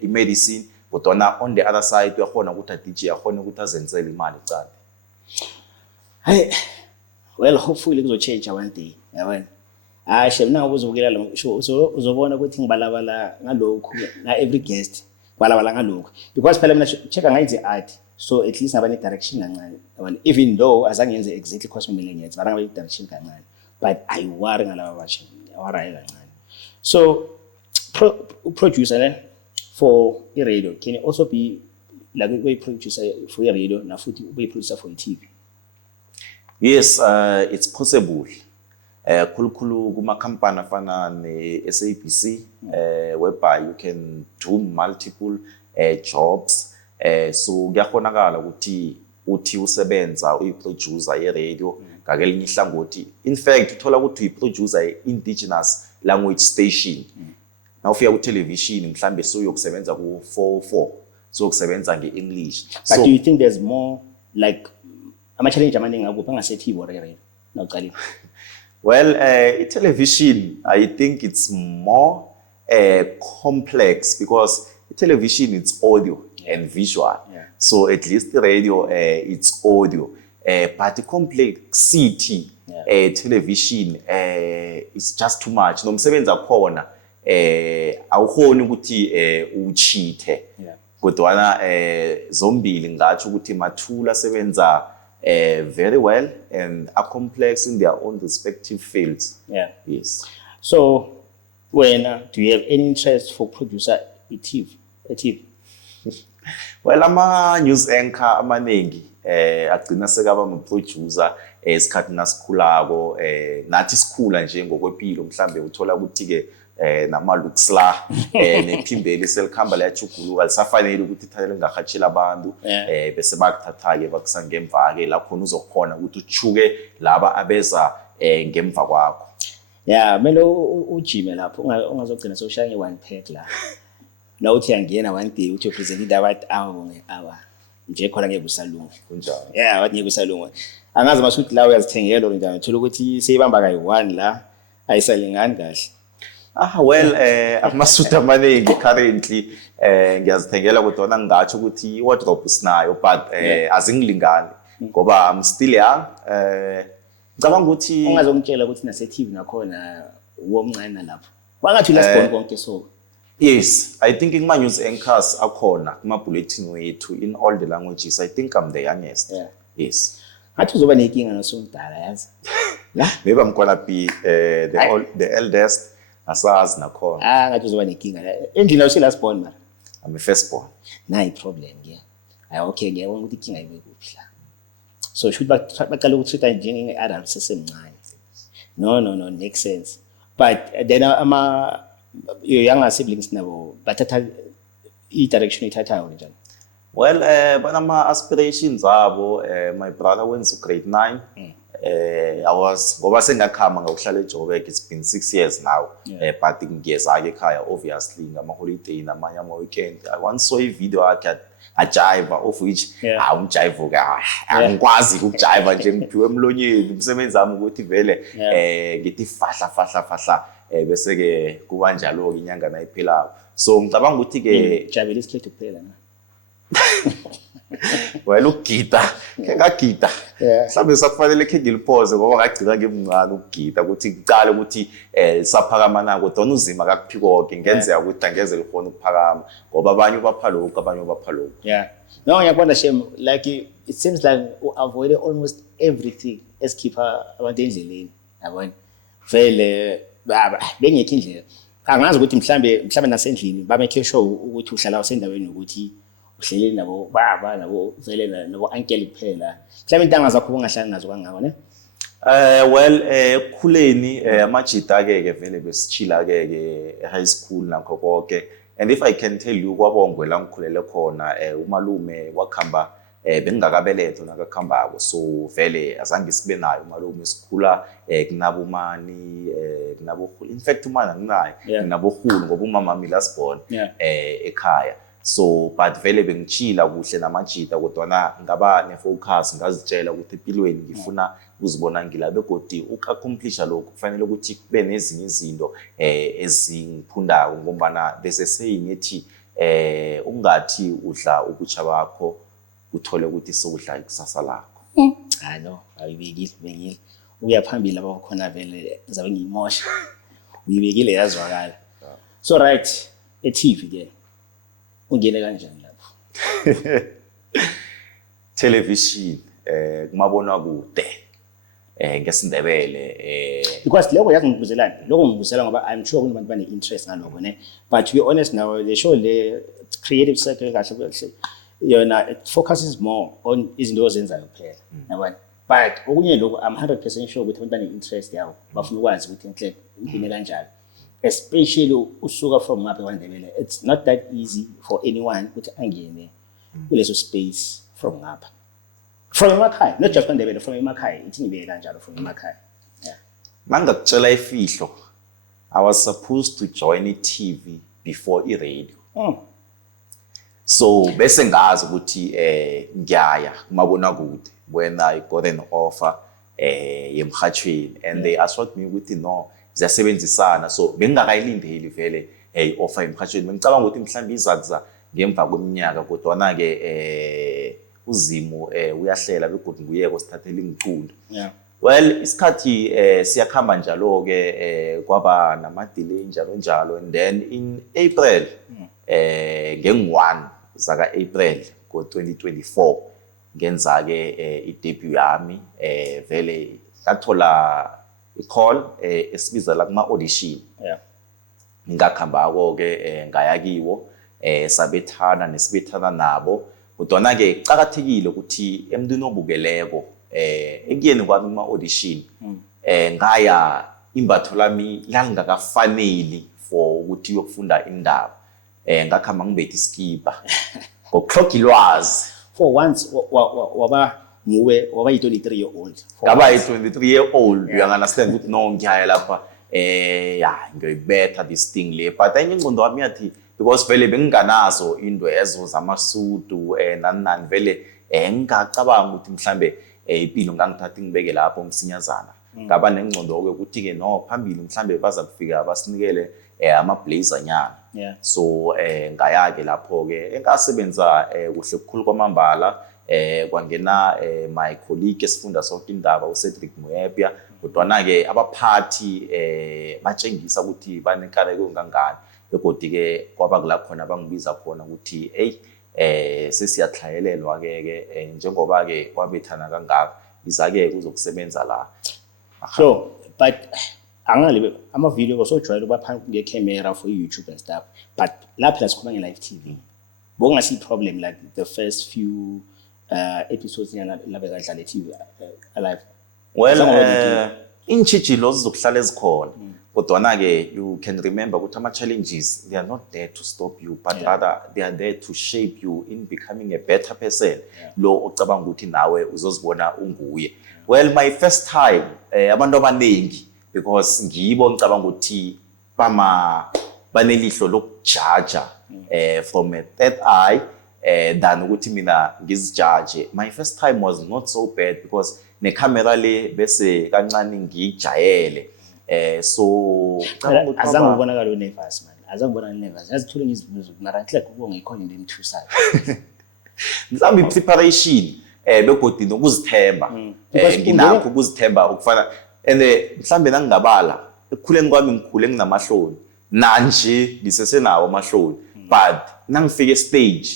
imedicine kodwa on the other side uyakhona ukuthi adijia akhona ukuthi azenzele imali ecade. Hey, well hopefully kuzochange one day yabona. Mina ngizobukela lo show uzobona ukuthi ngibalabala ngalokho na every guest balabala ngalokho because phela mina checka ngayenze art, so at least ngaba ne direction kancane yabona, even though azangenze exactly course mina ngiyenza bara ngaba direction kancane, but I worry ngalaba basha awarayi kancane. So producer for a radio can you also be like a producer for a radio na futhi ube producer for TV? Yes, it's possible. Khulukhulu kuma company afana ne-SABC whereby you can do multiple jobs, so kuyakhonakala ukuthi uthi usebenza uyiproducer ye-radio ngakelinye ihlangothi. In fact uthola ukuthi uyiproducer ye-indigenous language station. Now ufika ku television mhlambe so yokusebenza ku 404 so yokusebenza nge-English. But so, do you think there's more like ama-challenge amaningi akuphi angasethi radio nawuqalile? Well, television, I think it's more complex because television it's audio and visual. So at least the radio it's audio. But the complexity television is just too much. Nomsebenza khona awukhoni ukuthi uchithe. Kodwa zombili ngathi ukuthi mathula sebenza very well and are complex in their own respective fields. Yeah. Yes. So, when do you have any interest for producer at TV? Well, ama news anchor amaningi agcina sekaba producer esikhathi nasikhulako nathi sikhula nje ngokwempilo mhlambe uthola ukuthi ke namalooks la nephimbeli selikhamba layachuguluka lisafanele ukuthi ithathele ngahachila abantu bese bakuthatha ke bakusangemva ke la khona uzokhona ukuthi uchuke laba abeza ngemva kwakho. Yeah, melo ujime lapho ungazogcina soshaya nge1 pack la. Na uthi angena one day uthi present indaba at hour nge-hour. Nje khona ngeke usalunga. Kunjalo. Yeah, wathi ngeke usalunga. Angazi masuthi la uyazithengela into uthola ukuthi seyibamba kayi1 la ayisalingani kahle. Well, amasuti amaningi currently ngiyazithengela kodwa ngingatsho ukuthi i-wardrobe isinayo but azingilingani ngoba I'm still young. Ngicabanga ukuthi ungazongitshela ukuthi nase TV nakhona womncane lapho. Bangathi la sibone konke so. Yes, I think in my news anchors akhona kuma bulletin wethu in all the languages. I think I'm the youngest. Yeah. Yes. Ngathi uzoba nenkinga nosomdala yazi. La Maybe I'm gonna be the eldest. Asazi nakhona. Ngathi uzoba nenkinga la. Endlini awusela sibone mara. I'm a firstborn. Nayi problem ke. Okay ngiyabona ukuthi inkinga ibe kuphi la. So should baqala ukutreata njenge adult sesemncane. No, makes sense. But then your younger siblings nabo bathatha i-direction ethathayo njani? Well, banama aspirations abo. My brother went to grade 9. Ngoba sengakhama ngokuhlala eJoburg, it's been 6 years now. But ngiyeza ke ekhaya obviously ngama holiday namanye ama weekend. I once saw a video yakhe ajive of which umjive ka angikwazi ukujive nje ngiphiwe emlonyeni umsebenzi wami ukuthi vele ngithi fahla bese ke kuba njalo ke inyanga nayiphelayo. So ngicabanga ukuthi ke jabela isikhethu kuphela na. Well, ukugida ngagida mhlawumbe sakufanele khe ngiliphoze ngoba ngagcina ngimncane ukugida ukuthi ngicala ukuthi saphakama na kodwa unzima kakuphiko ke ngenzeka ukuthi angeze likhona ukuphakama ngoba abanye bapha lokho abanye bapha lokho. Yeah, no ngiyabona Shem, like it seems like you avoid almost everything esikhipha abantu endleleni yabona vele bengekho indlela angazi ukuthi mhlambe nasendlini ba make sure ukuthi uhlala usendaweni ukuthi uhlelele nabo baba nabo vele nabo uncle kuphela mhlawumbe intanga zakho ungahlala nazo kangako ne. Well, ekukhuleni amajita ke vele besichila ke high school nakho konke. And if I can tell you kwabongwe la ngikhulele khona umalume wakhamba bengingakabelethwa nakakhambako, so vele azange sibe nayo umalume sikhula kunabumani kunabo, in fact umana nginayo kunabohulu ngoba umama wami la sibona ekhaya. So but vele bengichila kuhle namajita kodwa ngaba nefocus ngazitshela ukuthi empilweni ngifuna uzibona ngila begodi ukacomplisha lokho kufanele ukuthi kube nezinye izinto ezingiphundayo ngoba there's a saying ethi ungathi udla ukutsha bakho uthole ukuthi sokudla ikusasa lakho. No ayibekile uyaphambili abakhona vele zabe ngiyimosha uyibekile yazwakala. So right e-TV ke ungene kanjani lapho? Television kumabona kude ngesindebele because lokho yazingibuzelana lokho ngibuzela ngoba I'm sure kunabantu bane interest ngalokho ne, but to be honest now the show le creative circle kahle yona it focuses more on izinto ozenzayo kuphela yabona, but okunye lokho I'm 100% sure ukuthi abantu bane interest yawo bafuna ukwazi ukuthi enhle ingene kanjani, especially usuka from ngapha kwaNdebele. It's not that easy for anyone ukuthi angene kuleso space from ngapha, from emakhaya, not just kwaNdebele, from emakhaya ithi ngibe kanjalo from emakhaya. Mangakutshela ifihlo, I was supposed to join i-TV before i-radio. So bese ngazi ukuthi ngiyaya kumabona kude when I got an offer yemhathweni and they assured me ukuthi no ziyasebenzisana, so bengingakayilindeli vele offer emhathweni. Bengicabanga ukuthi mhlawumbe izakuza ngemva kweminyaka kodwa ke uzimo uyahlela begodwa nguyeke osithathela ingiculo. Well, isikhathi siyakhamba njalo ke kwaba nama delay njalo and then in April nge-1 zaka April ngo-2024 ngenza ke i-debut yami vele ngathola i-call esibiza la kuma audition. Ngakhambako ke ngaya kiwo sabethana nesibethana nabo kodwa ke cakathekile ukuthi emntwini obukeleko ekuyeni kwami kuma audition ngaya imbatho lami langakafaneli for ukuthi uyokufunda indaba ngakhamba ngibethe iskipa ngokuhloga ilwazi for once waba yi-23 year old. Ngaba yi-23 year old, you understand ukuthi no ngiyaya lapha ngiyoyibetha this thing le, but enye ingqondo wami yathi because vele benginganazo into ezo zamasudu nani vele ngingacabanga ukuthi mhlambe impilo ngangithatha ngibeke lapho umsinyazana ngaba nengqondo ukuthi no phambili mhlambe baza kufika basinikele ama-blazer nyana. So ngaya-ke lapho-ke engasebenza kuhle kukhulu kwamambala kwangena my colleague esifunda sonke indaba uCedric Moyepia, kodwana-ke abaphathi batshengisa ukuthi banenkaleko ngangani, begodi-ke kwaba kula khona bangibiza khona ukuthi sesiyatlhayelelwa-ke njengoba-ke kwabethana kangaka iza-ke kuzokusebenza la. So but angale ama-video basojwayele ukuba phambi nge-camera for YouTube and stuff, but lapha la sikhuluma nge-live TV bokungasi problem like the first few episodes nyana labe kadlala TV alive. Well intshijilo zizokuhlala ezikhona, kodwana-ke you can remember ukuthi ama-challenges they are not there to stop you, but rather they are there to shape you in becoming a better person lo ocabanga ukuthi nawe uzozibona unguye. Well, my first time abantu abaningi because ngibo ngicabanga ukuthi banelihlo lokujaja from a third eye than ukuthi mina ngizijudge. My first time was not so bad because necamera le bese kancane ngijayele so azange ubonakala nervous man, azange ubona nervous, yazithule ngizibuzo mara nhle kubonga ikhona into emthusayo. Mhlawumbe preparation begodi nokuzithemba nginakho ukuzithemba ukufana and mhlambe nangingabala ekukhuleni kwami ngikhule nginamahloni nanje ngisesenawo amahloni, but nangifika stage,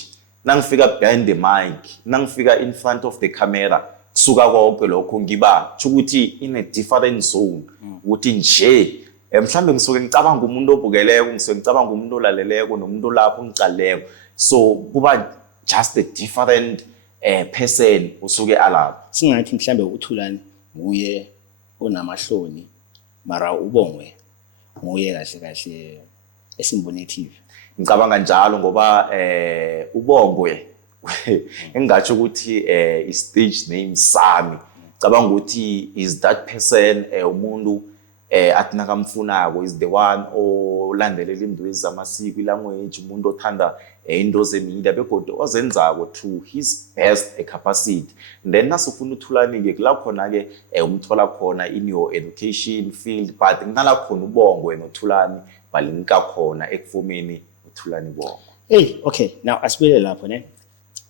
nangifika behind the mic, nangifika in front of the camera kusuka konke lokho ngiba ukuthi in a different zone ukuthi nje mhlambe ngisuke ngicabanga umuntu obukeleko, ngisuke ngicabanga umuntu olaleleko nomuntu lapho ngicaleko, so kuba just a different person usuke alapha. Singathi mhlambe uThulani nguye onamahloni mara uBongwe nguye kahle kahle esimbone TV. Ngicabanga njalo ngoba uBongwe engatsho ukuthi i-stage name sami ngicabanga ukuthi is that person umuntu athi nakamfunako is the one olandelela indwe zamasiko ilanguage, umuntu othanda into zemedia begodwa ozenzako to his best capacity. Then nasufuna uThulani-ke kula khona-ke umthola khona in your education field, but kunala khona uBongwe noThulani balinka khona ekufomeni uThulani Bongwe. Hey, okay, now asibele lapho ne.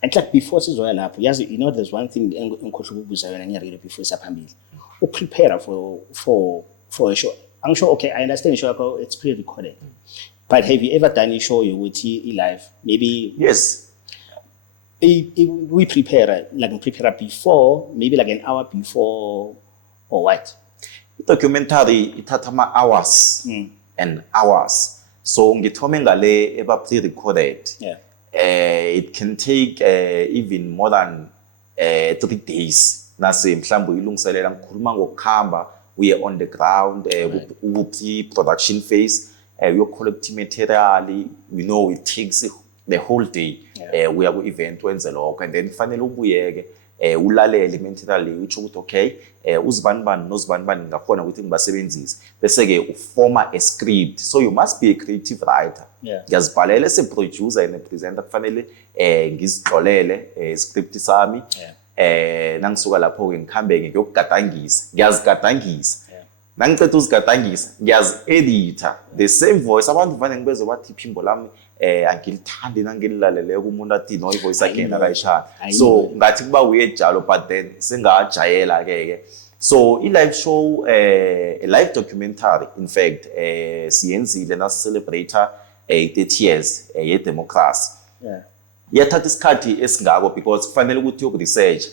And like before sizoya lapho, yazi you know there's one thing engikhohle ukubuza yona ngiyarela before saphambili. Prepare for a show. I'm sure, okay, I understand show it's pre-recorded. But have you ever done a show you would see live? Maybe yes. We prepare before, maybe like an hour before or what? Documentary ithatha hours and hours. So ngithome ngale eba pre-recorded. It can take even more than 3 days. Nase mhlambe ilungiselela ngikhuluma ngokukhamba, we are on the ground with production phase, we collect material, we know it takes the whole day. We are event wenze lokho and then fanele ubuyeke ulalele material uthi ukuthi okay uzibani nozibani ngakhona ukuthi ngibasebenzise bese ke uforma a script, so you must be a creative writer. Ngiyazibhalela as a producer and a presenter kufanele ngizixolele script sami nangisuka lapho ke ngikhambeke ngiyokugadangisa, ngiyazigadangisa nangicela uzigadangisa ngiyazi-editor the same voice. Abantu vane ngibeze bathi iphimbo lami angilithandi nangililalele umuntu athi no ivoice yakhe akayishaya, so ngathi kuba weird jalo, but then singajayela ke. So i-live show a live documentary in fact siyenzile celebrate 30 years ye-democracy. Yathatha isikhathi esingako because kufanele ukuthi yoku-research.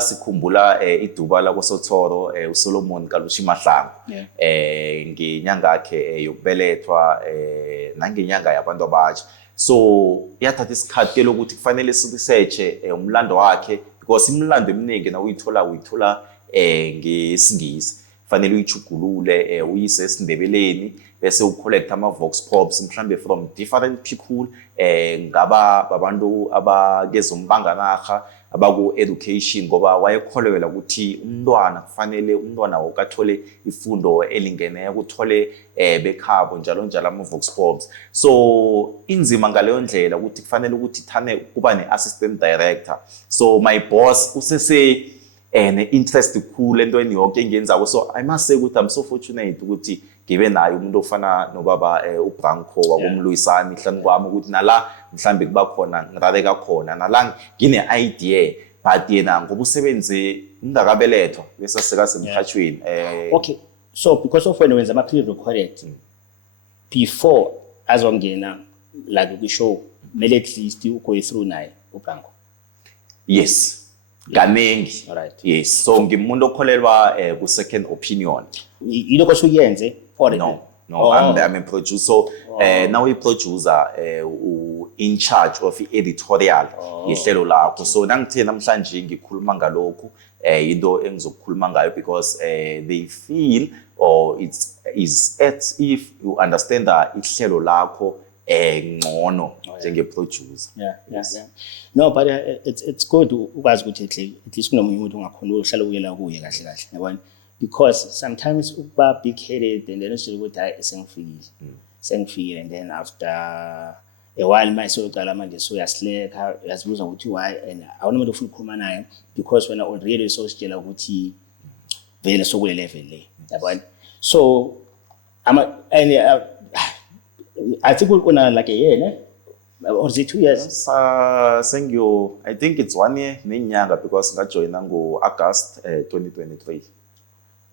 Sikhumbula iduba la kwaSothoro uSolomon Kalushi Mahlangu ngenyanga yakhe yokubelethwa nangenyanga yabantu abasha. So yathatha isikhathi lokuthi kufanele si-research umlando wakhe because imilando eminingi na uyithola ngeSingisi, kufanele uyichugulule uyise esiNdebeleni bese ucollect ama-vox pops mhlambe from different people, ngaba babantu abakezombanganarha abaku education ngoba wayekholelwa ukuthi umntwana wokathole ifundo elingeneyo uthole bekhabo njalo ama Vox Pops. So inzima ngaleyo ndlela ukuthi kufanele ukuthi thane kuba ne-assistant director. So my boss usese ne-interest cool entweni yonke engiyenzako. So I must say ukuthi I'm so fortunate ukuthi ngibe naye umuntu ofana nobaba uBranko wakumluyisani hlanu kwami ukuthi nala mhlambe kuba khona ngirareka khona nala ngine idea but yena ngoba usebenze ngingakabelethwa bese sekasemkhathweni. Okay, so because of when wenza ama pre-recorded before azongena like kwishow mele at least you go through naye uBranko. Yes, kanengi. Alright. Yes, so ngimuntu okholelwa ku second opinion. Yiloko suyenze or no I'm a producer. So now we producer in charge of editorial yehlelo lakho. So nangithe namhlanje ngikhuluma ngalokho into engizokukhuluma ngayo because they feel or is as if you understand ihlelo lakho ngcono njenge producer. Yeah. No, but it's good ukwazi ukuthi at least kunomunye umuntu ongakhona ukuhlala uyela kuye kahle yabona, because sometimes ukuba big headed and then ushilo ukuthi hayi sengifikile and then after a while mase uqala manje so uyasleka uyazibuza ukuthi why and awunomuntu ofuna ukukhuluma naye because wena already so sitshela ukuthi vele sokule level le yabona. So I think una like yena or is it 2 years? I think it's 1 year nenyanga because ngajoina ngo August 2023.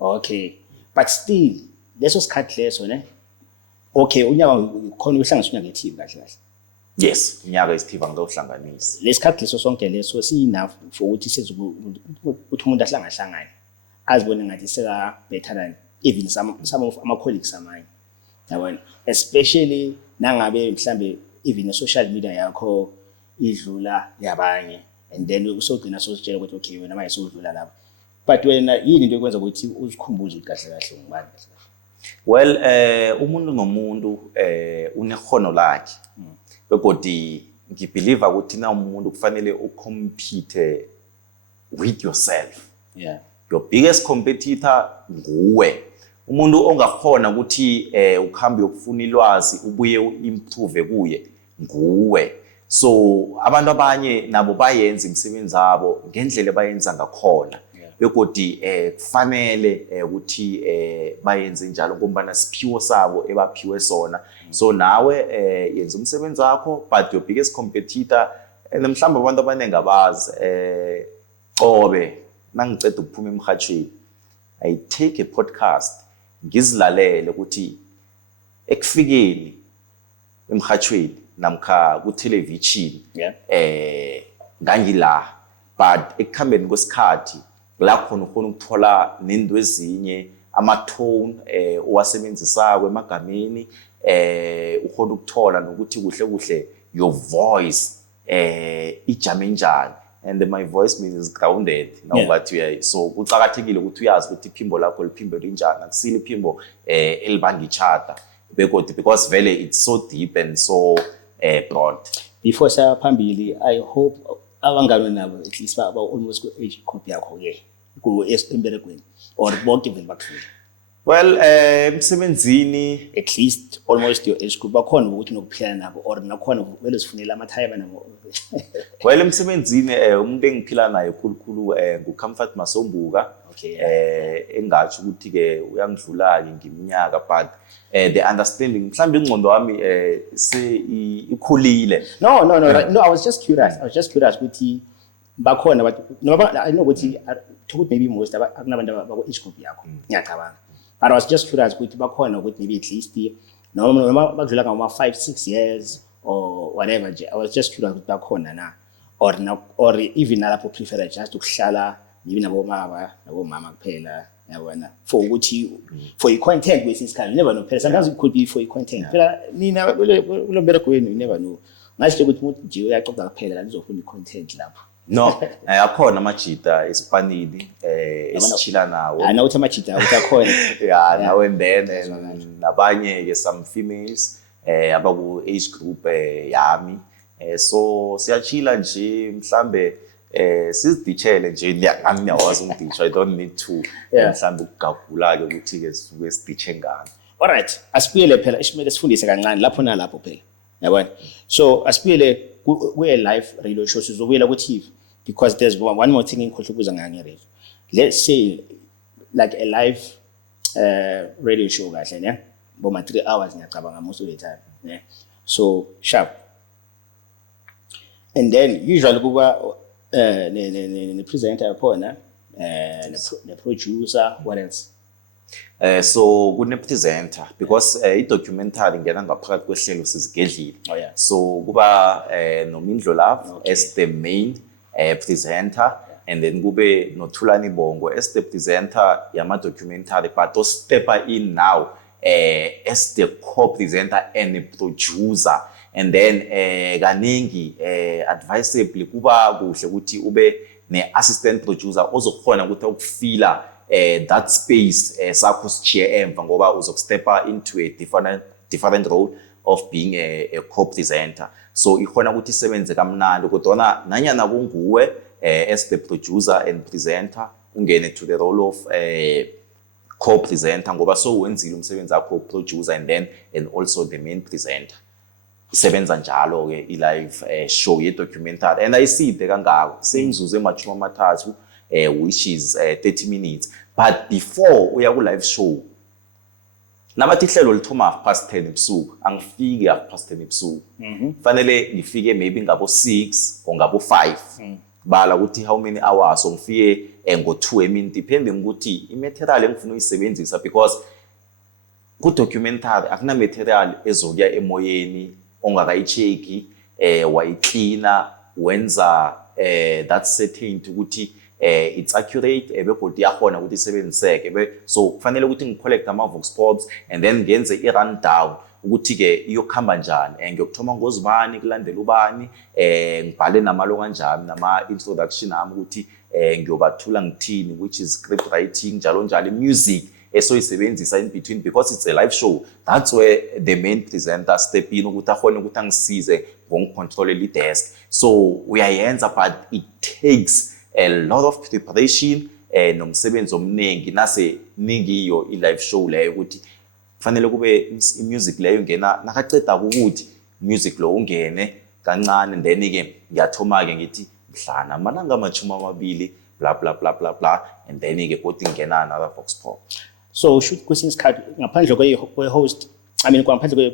Okay, but still leso sikhathi leso ne okay unyaka khona uhlanganisa unyaka eTV kahle. Yes, unyaka eTV ngawuhlanganisa. Lesikhathi leso sonke leso si enough for ukuthi ukuthi umuntu ahlangahlangane azibone ngathi seka better than even some of ama colleagues amanye yabona, especially nangabe mhlambe even social media yakho idlula yabanye and then usogcina sositshela ukuthi okay wena manje sodlula lapha. But wena yini into ekwenza ukuthi uzikhumbuze ukuthi kahle ngubani? Well, umuntu nomuntu unekhono lakhe. Begodi ngibelieve ukuthi na umuntu kufanele ucompete with yourself. Yeah. Your biggest competitor nguwe. Umuntu ongakhona ukuthi ukhambe ukufuna ilwazi ubuye uimprove kuye nguwe. So abantu abanye nabo bayenza imisebenzi yabo ngendlela bayenza ngakhona. Begodi kufanele ukuthi bayenze njalo ngoba siphiwo sabo ebaphiwe sona. So nawe yenza umsebenzi wakho but your biggest competitor mhlawumbe abantu abanenge abazi qobe nangiceda ukuphuma emhathweni I take a podcast ngizilalele ukuthi ekufikeni emhathweni namkha ku television ngangila but ekukhambeni kwesikhathi la khona ukhona ukuthola nento ezinye ama-tone owasebenzisako emagameni ukhona ukuthola nokuthi kuhle your voice ijame njani and my voice means grounded now but so kucakathekile ukuthi uyazi ukuthi iphimbo lakho liphimbo linjani akusile iphimbo elibanga ichata because vele it's so deep and so broad. Before saya phambili I hope abangani nabo at least ba almost ku age group yakho ke ku emberegweni or bonke vele bakufika. Well, emsebenzini at least almost your age group bakhona ukuthi nokuphila nabo or nakhona vele sifunela amathayaba nabo. Well, emsebenzini umuntu engiphila naye khulukhulu nguComfort Masombuka. Okay. Engathi ukuthi ke uyangidlula ke ngiminyaka but the understanding mhlambe ingqondo wami se ikhulile. No, I was just curious ukuthi bakhona but noma I know ukuthi to maybe most akunabantu abako age group yakho ngiyacabanga. But I was just curious ukuthi bakhona ukuthi maybe at least noma bakudlula ngama 5-6 years or whatever. I was just curious ukuthi bakhona na or even nalapho prefer just ukuhlala maybe nabomama kuphela yabona for ukuthi for your content kwesinsikhathi you never know phela sometimes it could be for your content phela nina kulombereko wenu you never know ngasho ukuthi umuntu nje uyaxoxa kuphela la nizofuna i-content lapho. No, akhona amajita esipanini esichila nawo. Nawuthi amajita utakhona. Yeah, now and then nabanye ke some females abaku age group yami. So siyachila nje mhlambe siziditshele nje ngami niyawazi umditsho. I don't need to mhlawumbe ukugagula ke ukuthi ke sisuke siditshe ngani. Alright, asibuyele phela isimele sifundise kancane lapho nalapho phela. Yabona? So asibuyele we live radio show sizobuyela ku TV because there's one more thing ingikhohle ukuza ngani radio. Let's say like a live radio show kahle ne boma 3 hours ngiyacabanga most of the time ne. So sharp. And then usually kuba the presenter yakhona the producer, what else? So kune presenter because i-documentary ngena ngaphakathi kwehlelo sizigedlile. Oh yeah. So kuba noMindlo Love as the main presenter, and then kube noThulani Bongo as the presenter yama documentary, but step in now as the co-presenter and producer. And then kaningi advisably kuba kuhle ukuthi ube ne assistant producer ozokhona ukuthi ukufila that space sakho sichiye emva ngoba uzokstepa into a different role of being a co-presenter. So ikhona ukuthi isebenze kamnandi kodwa nanyana kunguwe as the producer and presenter ungene to the role of co-presenter ngoba so wenzile umsebenzi wakho producer and also the main presenter. Isebenza njalo ke i-live show ye-documentary and ayiside kangako sengizuze emachumi amathathu which is 30 minutes. But before uya ku-live show nabathi ihlelo lithoma 10:30 ebusuku angifike 10:30 ebusuku fanele ngifike maybe ngabo 6 or ngabo 5 bala ukuthi how many hours so ngifike ngo-2 emini depending ukuthi i-material engifuna uyisebenzisa because ku-documentary akuna material ezokuya emoyeni ongakayicheki wayicleana wenza that certain ukuthi it's accurate begodwa yakhona ukuthi isebenziseke so kufanele ukuthi ngicollect ama vox pops and then ngenze i-rundown ukuthi ke iyokhamba njani ngiyokuthoma ngozibani kulandela ubani ngibhale namalo kanjani nama introduction ami ukuthi ngiyobathula ngithini which is script writing njalo music esoyisebenzisa in between because it's a live show. That's where the main presenter step in ukuthi akhona ukuthi angisize ngongicontrol i-desk. So uyayenza but it takes a lot of preparation nomsebenzi omningi nase ningiyo i-live show leyo ukuthi kufanele kube i-music leyo ngena nakaceda ukuthi music lo ungene kancane then ke ngiyathoma ke ngithi mhlana amalanga amachumi amabili blah blah blah blah blah and then ke kodwa ingena another vox pop. So shoot kwesinye isikhathi ngaphandle kwe-host I mean ngaphandle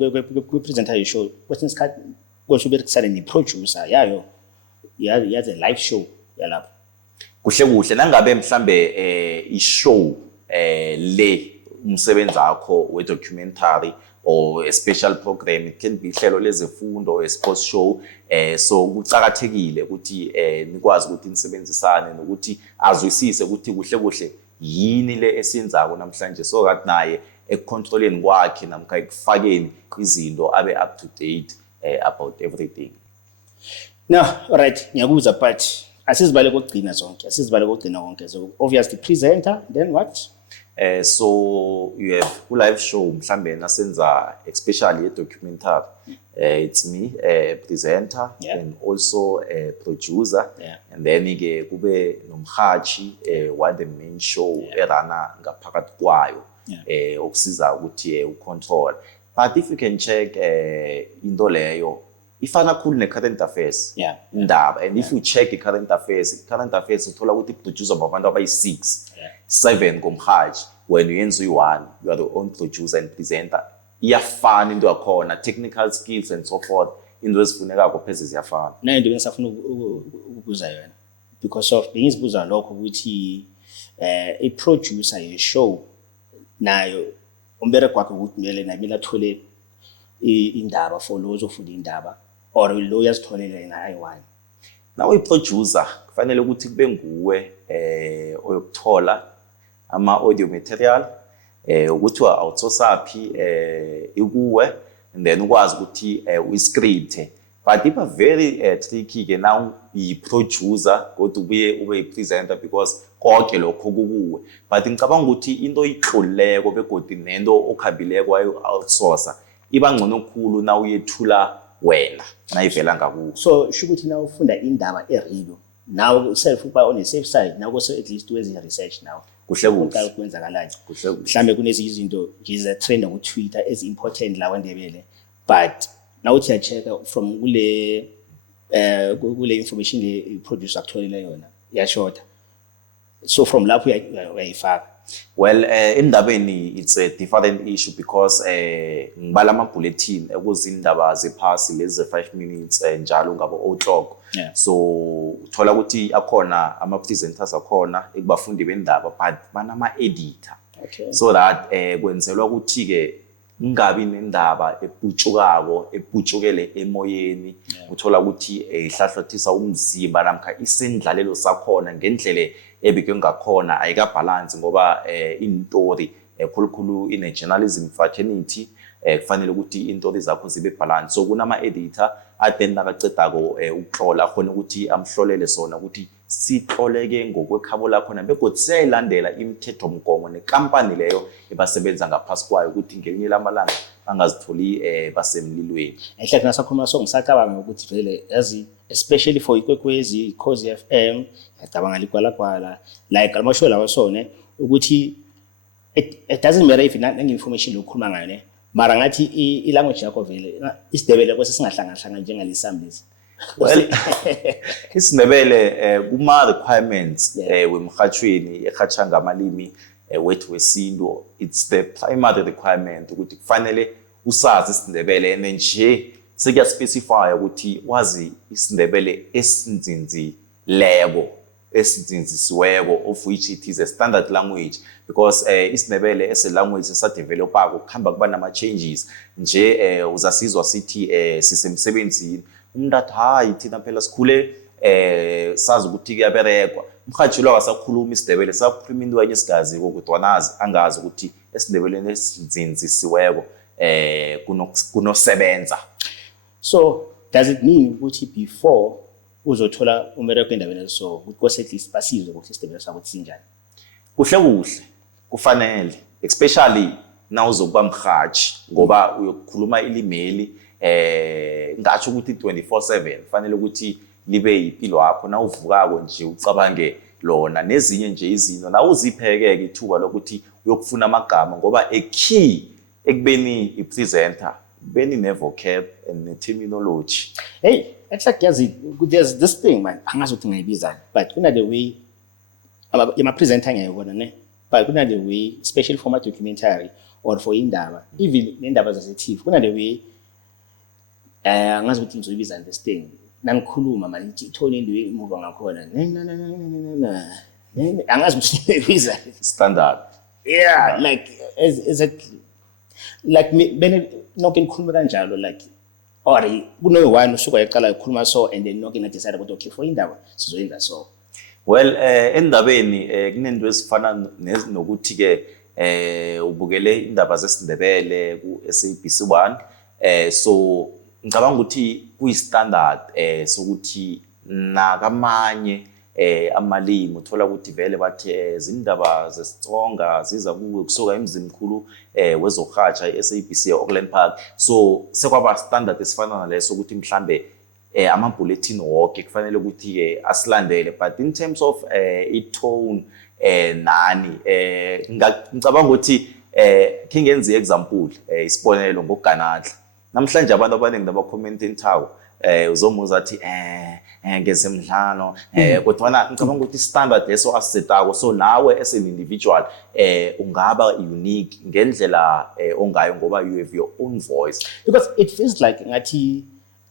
kwe-presenter ye-show kwesinye isikhathi kosho uberekisane ne-producer yayo yaze live show yalapho kuhle nangabe mhlambe i-show le umsebenzi wakho we-documentary or a special program, it can be ihlelo lezefundo or a sports show so kucakathekile ukuthi nikwazi ukuthi nisebenzisane nokuthi azwisise ukuthi kuhle yini le esiyenzako namhlanje so that naye ekucontroleni kwakhe namkha ekufakeni izinto abe up to date about everything. No, alright, ngiyakuza but asizibale kokugcina konke so obviously presenter then what? So you have live show mhlambe nasenza especially a documentary it's me presenter and also a producer and then ke kube nomhathi what the main show erana ngaphakathi kwayo okusiza ukuthi ucontrol but if you can check into leyo ifana khulu ne-current affairs indaba and if you check i-current affairs uthola ukuthi producer babantu abayi-6 7 ngomhathi when uyenza uyi-1 you are the own producer and presenter iyafana into yakhona technical skills and so forth into ezifunekako pheze ziyafana nayo into bengisafuna ukubuza yona because of bengizibuza lokho ukuthi i-producer ye-show nayo umbereko wakhe ukuthi kumele nabila athole indaba for lo ozofunda indaba or lo yazitholela yena ayi-1 nawe i-producer kufanele ukuthi kube nguwe oyokuthola ama-audio material ukuthi awutsosaphi ikuwe and then ukwazi ukuthi uyi-script but iba very tricky ke now yi-producer kodwa ubuye ube yi-presenter because konke lokho kukuwe but ngicabanga ukuthi into ihloleko begodi nento okhabileko wayo-outsourcer iba ngcono khulu na uyethula wena nayivela ngakuwo so sho ukuthi na ufunda indaba eradio now self uba on the safe side now also at least wenze research now kuhle kuhle kwenzakalayo kuhle kuhle mhlambe kunezinye izinto ngize trend ku Twitter as important la kwaNdebele but now uthi check from kule information le producer akutholile yona yashota so from lapho uyayifaka. Well, endabeni it's a different issue because ngibala ama bulletin ekuzindaba zephasi lezi 5 minutes njalo ngabo o'clock. So uthola ukuthi akhona ama presenters akhona ekubafundi bendaba but banama editor. Okay. So that kwenzelwa ukuthi ke ngabi nendaba eputshukele emoyeni uthola ukuthi ihlahlathisa umzimba namkha isendlalelo sakhona ngendlele ebike ngakhona ayika balance ngoba intori khulukhulu ine journalism fraternity kufanele ukuthi intori zakho zibe balance. So kunama editor atenda kacedako ukutlola khona ukuthi amhlolele sona ukuthi sitloleke ngokwekhabo lakho na begodwa siyayilandela imithetho mgomo nekampani leyo ebasebenza ngaphasi kwayo ukuthi ngelinye lamalanga angazitholi basemlilweni. Ehleke nasakhuluma so ngisacabanga ukuthi vele yazi especially for ikwekwezi Khosi FM yacabanga likwala like amashow lawa sone ukuthi it doesn't matter if nange information lokukhuluma ngayo ne mara ngathi I language yakho vele isidebele kwese singahlanga njengalisambisi. Well, isindebele kuma requirements wemhathweni ehatsha ngamalimi wethu wesintu it's the primary requirement ukuthi kufanele usazi isindebele and nje sekuya specify ukuthi wazi isindebele esinzinzisiweko of which it is a standard language because isindebele as a language esadevelopako kuhamba kuba nama changes nje uzasizwa sithi sisemsebenzini umuntu athi hayi thina phela sikhule sazi ukuthi kuyaberekwa umhathi lo wasakhuluma isindebele sakhuluma into kanye sigazi ukuthi wanazi angazi ukuthi esindebeleni esinzinzisiweko kunosebenza. So does it mean ukuthi before uzothola umereko endabeni so ukuthi at least basizwe ukuthi isindebele sakho sinjani? Kuhle kufanele especially now uzokuba mhathi ngoba uyokukhuluma ilimeli ngathi ukuthi 24/7 fanele ukuthi libe impilo yakho na uvukako nje ucabange lona nezinye nje izinto na uziphekeke ithuba lokuthi uyokufuna amagama ngoba a key ekubeni ipresenter beni ne-vocab and ne-terminology. Hey, it's like there's this thing man angazi ukuthi ngayibiza but kuna the way ama presenter ngiyabona ne but kuna the way special format documentary or for indaba even nendaba zase-TV kuna the way angazi ukuthi ngizoyibiza this thing nangikhuluma manje ithole into imuva ngakhona angazi ukuthi ngiyibiza standard like is it like bene noke ngikhuluma kanjalo like or kuno-one usuka yaqala ukukhuluma so and then noke decide ukuthi okay for indaba sizoyenza so. Well endabeni kunento ezifana nokuthi ke ubukele indaba zesindebele ku SABC1 so ngicabanga ukuthi kuyistandard sokuthi nakamanye amalimi uthola ukuthi vele bathi izindaba zesitsonga ziza kusuka emzimkhulu wezohatsha iSABC eAuckland Park so sekwaba standard esifana naleso ukuthi mhlambe ama bulletin wonke kufanele ukuthi ke asilandele but in terms of itone nani ngicabanga ukuthi kingenza example isibonelo ngoganadla namhlanje abantu abaningi nabacomment enthawo uzomuza athi ngezemidlalo kodwa ngicabanga ukuthi standard leso asisetako so nawe as an individual ungaba unique ngendlela ongayo ngoba you have your own voice because it feels like ngathi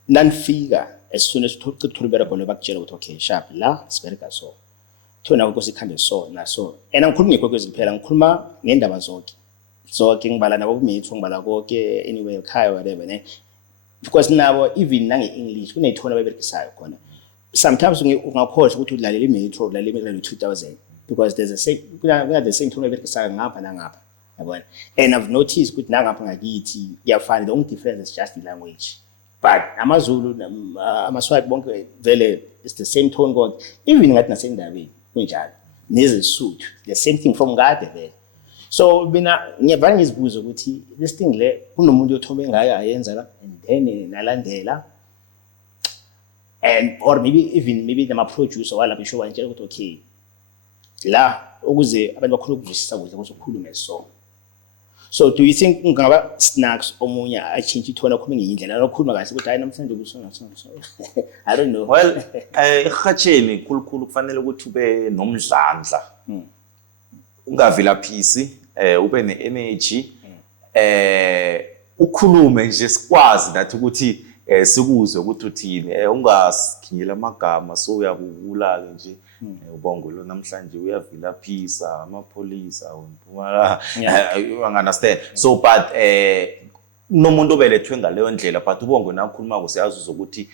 nanifika as soon as uthola ubereko lo bakutshela ukuthi okay sharp la sibereka so thona ukuthi sikhambe so na so and angikhulumi ngekwekwezi kuphela ngikhuluma ngendaba zonke ngibala nabo kumithu ngibala konke anyway ekhaya whatever ne because nabo even nange-English kuney'thona abayiberekisayo khona sometimes ungakhohlwa ukuthi udlalela imetro udlalela imetro 2000 because there's the same thona abayiberekisayo ngapha nangapha yabona and I've noticed ukuthi nangapha ngakithi kuyafana the only difference is just the language but amaZulu amaswati bonke vele it's the same tone konke even ngathi nasendabeni kunjalo nezesuthu the same thing from ngade vele so mina ngiyavanga ngizibuza ukuthi this thing le kunomuntu othome ngayo ayenza la and then nalandela and or maybe nama-producer walapha isho wantshela ukuthi okay la ukuze abantu bakhona ukuzwisisa kuze kuzokhulume so do you think ngaba snacks omunye a-change ithona khuluma ngenye indlela lokhuluma kahle ukuthi hayi namhlanje I don't know. Well, ehatsheni khulukhulu kufanele ukuthi ube nomdlandla. Ungavilaphisi, ube ne-energy, ukhulume nje sikwazi nathi ukuthi sikuzwe ukuthi uthini, ungasikhinyela amagama so uyabubula nje. Ubongo lo namhlanje uyavilaphisa amapholisa wempumalanga. You understand? So but nomuntu obelethwe ngaleyo ndlela but ubongo nakhuluma kusiyazi ukuthi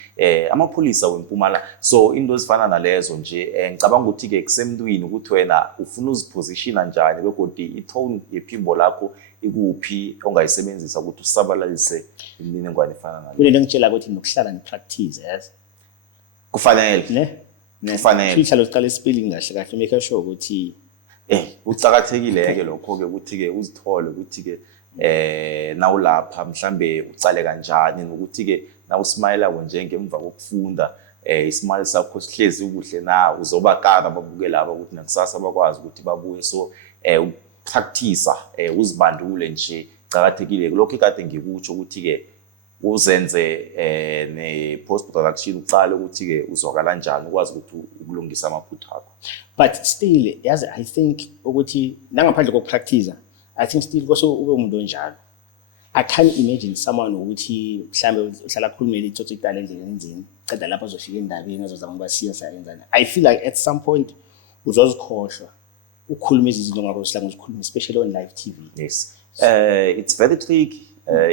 amapholisa wempumalanga. So into ezifana nalezo nje ngicabanga ukuthi ke kusemntwini ukuthi wena ufuna uzipositiona njani begodi itone yephimbo lakho ikuphi ongayisebenzisa ukuthi usabalalise imininingwane efana naleyo. Kunento engitshela ukuthi nokuhlala ni-practice yes. Kufanele. Kufanele. Uhlala uqala spelling kahle kahle make sure ukuthi ucakathekile ke lokho ke ukuthi ke uzithole ukuthi ke nawulapha mhlambe ucale kanjani nokuthi ke na usmile njengemva kokufunda ismile sakho sihlezi ukuhle na uzobakara babuke laba ukuthi nakusasa bakwazi ukuthi babuye so practice uzibandule nje cakathekile lokho kade ngikutsho ukuthi ke uzenze ne post production uqale ukuthi ke uzwakala kanjani ukwazi ukuthi ukulungisa amaphutha akho but still yazi I think ukuthi nangaphandle kokupractice I think still koso ube umuntu onjalo I can't imagine someone ukuthi mhlambe uhlala khulumela itsotsi idala endleleni enzini qeda lapha uzofika endabeni azozama ukuba serious ayenzana I feel like at some point uzozikhohlwa ukukhuluma izinto ngakho sihlanga uzikhuluma especially on live TV. Yes, it's very tricky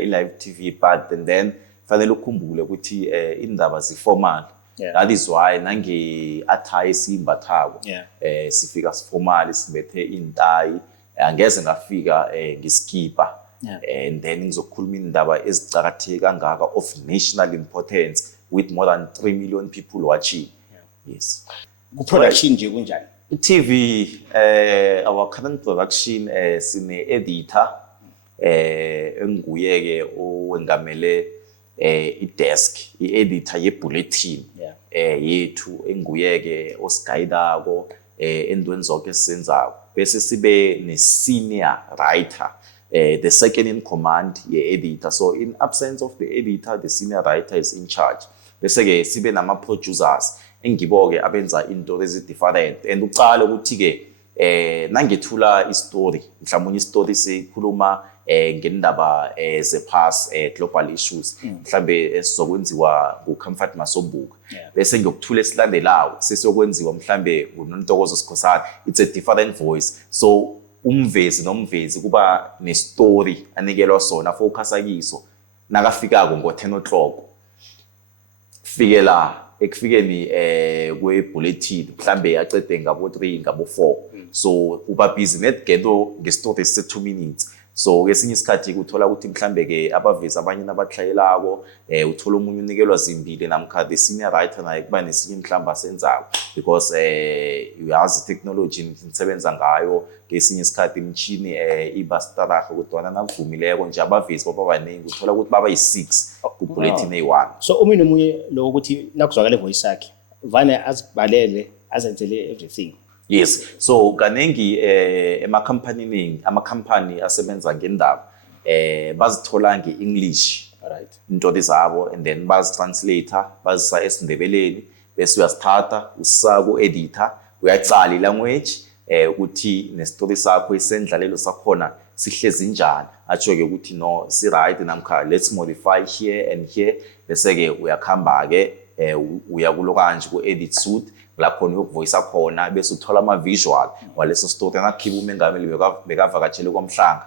live TV but then fanele ukhumbule ukuthi indaba ziformal. That is why nange attire simbathako sifika siformal sibethe intayi angeze ngafika ngisikipa and then ngizokhuluma indaba ezicakatheke kangaka of national importance with more than 3 million people watching. Yes. Ku production nje kunjani? TV our current production sine editor enguye ke owengamele i-desk i-editor ye-bulletin yethu enguye ke osigayidako endweni zonke esenzako bese sibe ne-senior writer the second in command ye-editor so in absence of the editor the senior writer is in charge bese ke sibe nama-producers engibo-ke abenza into ezi-different and ucale ukuthi ke nangethula istory mhlawumbe istory sikhuluma ngendaba ze-pass global issues mhlambe esizokwenziwa nguComfort Masobhuka bese ngiyokuthula esilandelayo sesiyokwenziwa mhlambe nguNontokozo Sikhosana it's a different voice so umvezi nomvezi kuba ne-story anikelwa sona focus kiso nakafikako ngo-10 o'clock fike la ekufikeni kwe-bulletin mhlambe acede ngabo 3 ngabo 4 so uba busy netgento ngestory se 2 minutes so ngesinye isikhathi uthola ukuthi mhlambe ke abavezi abanye nabathlayelako uthola umunye unikelwa zimbili namkha the senior writer naye kuba nesinye mhlamba asenzako because uyazi technology nisebenza ngayo ngesinye isikhathi imchini iba staraha kodwa nakuvumileko nje abavezi baba baningi uthola ukuthi baba yi6 ku bulletin A1 so omunye nomunye lo ukuthi nakuzwakala voice yakhe vane azibhalele azenzele everything. Yes, so kanengi ama-company asebenza ngendaba bazithola nge-English right into zabo and then bazitranslator bazisa esindebeleni bese uyasithatha usisa ku-editor uyacala i-language ukuthi ne-story sakho isendlalelo sakhona sihlezi njani atsho-ke ukuthi no si-right namkha let's modify here and here bese-ke uyakhamba-ke uya kulo kanje ku-edit suite lapho uyokuvoice khona bese uthola ama-visual waleso story nakhiba umengameli bekavakatshele kwamhlanga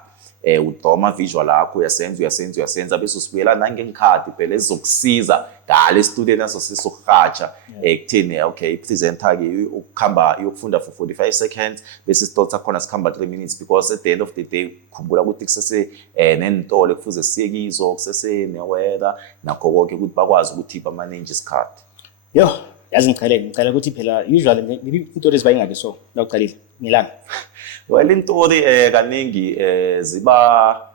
udoma visual akho uyasenza bese usibuyela nangengikhadi phela ezizokusiza ngale student naso sesokuhatsha ekutheni okay i-presenter ke ukukhamba yokufunda for 45 seconds bese isitolo sakhona sikhamba 3 minutes because at the end of the day khumbula ukuthi kusese nentolo kufuze siye kizo kusese ne-weather nakho konke ukuthi bakwazi ukuthi bamanage isikhathi. Yo yazi ngicela ukuthi phela usually into ezibayingaki so nawuqalile ngilana well intori kaningi ziba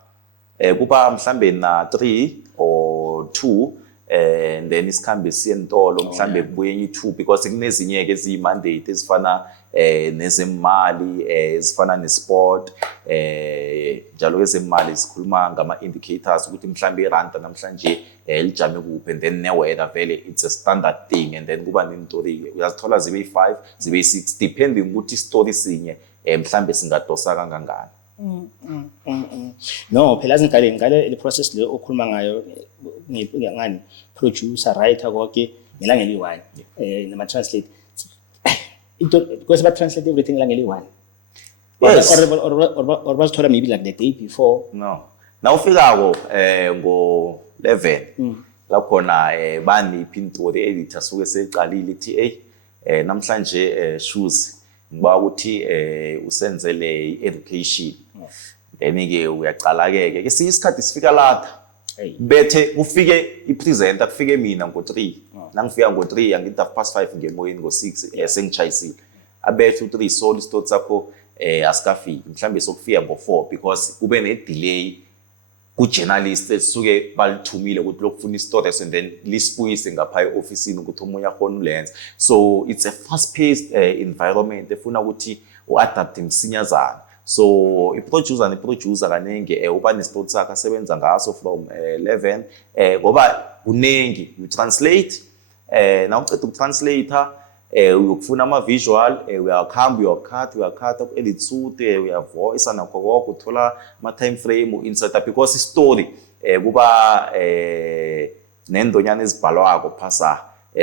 kuba mhlambe na 3 or 2 and then isikhambe siyentolo mhlambe kubuye enye 2 because kunezinye ke ezimandate ezifana nezemali ezifana nesport njalo ezemali sikhuluma ngama indicators ukuthi mhlambe iranda namhlanje lijame kuphi, and then neweather vele it's a standard thing, and then kuba nentori uyazithola zibe 5 zibe 6 depending ukuthi story sinye mhlambe singadosa kangangani. No, phela ngale le process le okhuluma ngayo ngani producer writer konke ngelanga eli1 nama translate because ba translate everything ngelanga eli1. Yes. Or basithola maybe like the day before. No. Now ufikako ngo 11 la khona bani ipintori editor suke seqalile ithi namhlanje shoes ngiba ukuthi usenzele education. Then ke uyaqala ke isikhathi sifika latha bethe ufike ipresenter kufike mina ngo3 nangifika ngo3 angithi 5:30 ngemoyeni ngo6 sengichayisile abethe u3 so istory sakho asikafiki mhlambe sokufika ngo4 because kube ne delay ku journalist esuke balithumile ukuthi lokufuna istory and then lisibuyise ngapha eofficeini ukuthi umunye akhona ulenza. So it's a fast paced environment efuna ukuthi uadapt msinyazana. So iproducer kanenge uba nestory sakhe asebenza ngaso from 11 ngoba kunengi you translate na uqeda ukutranslator uyokufuna ama visual uyakhamba uyakhatha ku edit suit uyavoice nakho konke uthola ama time frame insert because story kuba nendonyana ezibhalwako phasa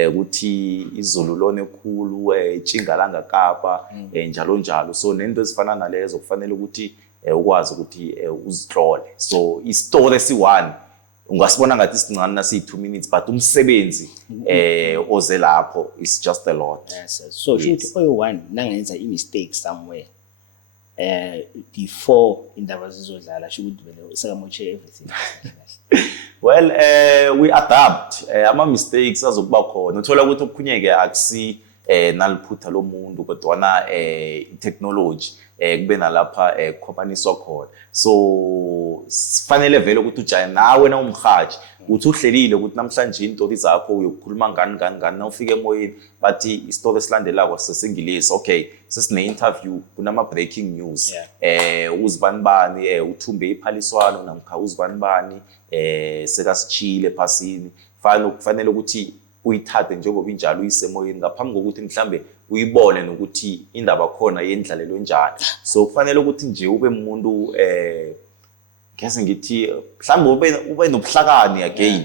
ukuthi izulu lone khulu itshingalanga Kapa njalo so nento ezifana nalezo kufanele ukuthi ukwazi ukuthi uzihlole. So istory si1 ungasibona ngathi isincane nasi 2 minutes but umsebenzi oze lapho is just a lot. Yes, so shoot oy1 nangenza I mistake somewhere before indaba zizodlala should vele sakamoche everything. Well we adapt ama mistakes azokuba khona uthola ukuthi okukhunyeke akusi naliphutha lomuntu kodwa na technology kube nalapha khwabaniswa khona. So sifanele vele ukuthi ujaye nawe na umhaji uthi uhlelile ukuthi namhlanje intori zakho uyokukhuluma ngani na ufike emoyeni bathi istory silandelako sesingilisi okay sesine interview kunama breaking news uzibanibani uthumbe iphaliswano namkha uzibanibani sekasichile phasini kufanele ukuthi uyithathe njengoba injalo uyisemoyeni ngaphambi kokuthi mhlambe uyibone nokuthi indaba khona yendlalelo njani. So kufanele ukuthi nje ube umuntu ngeze ngithi mhlambe ube nobuhlakani again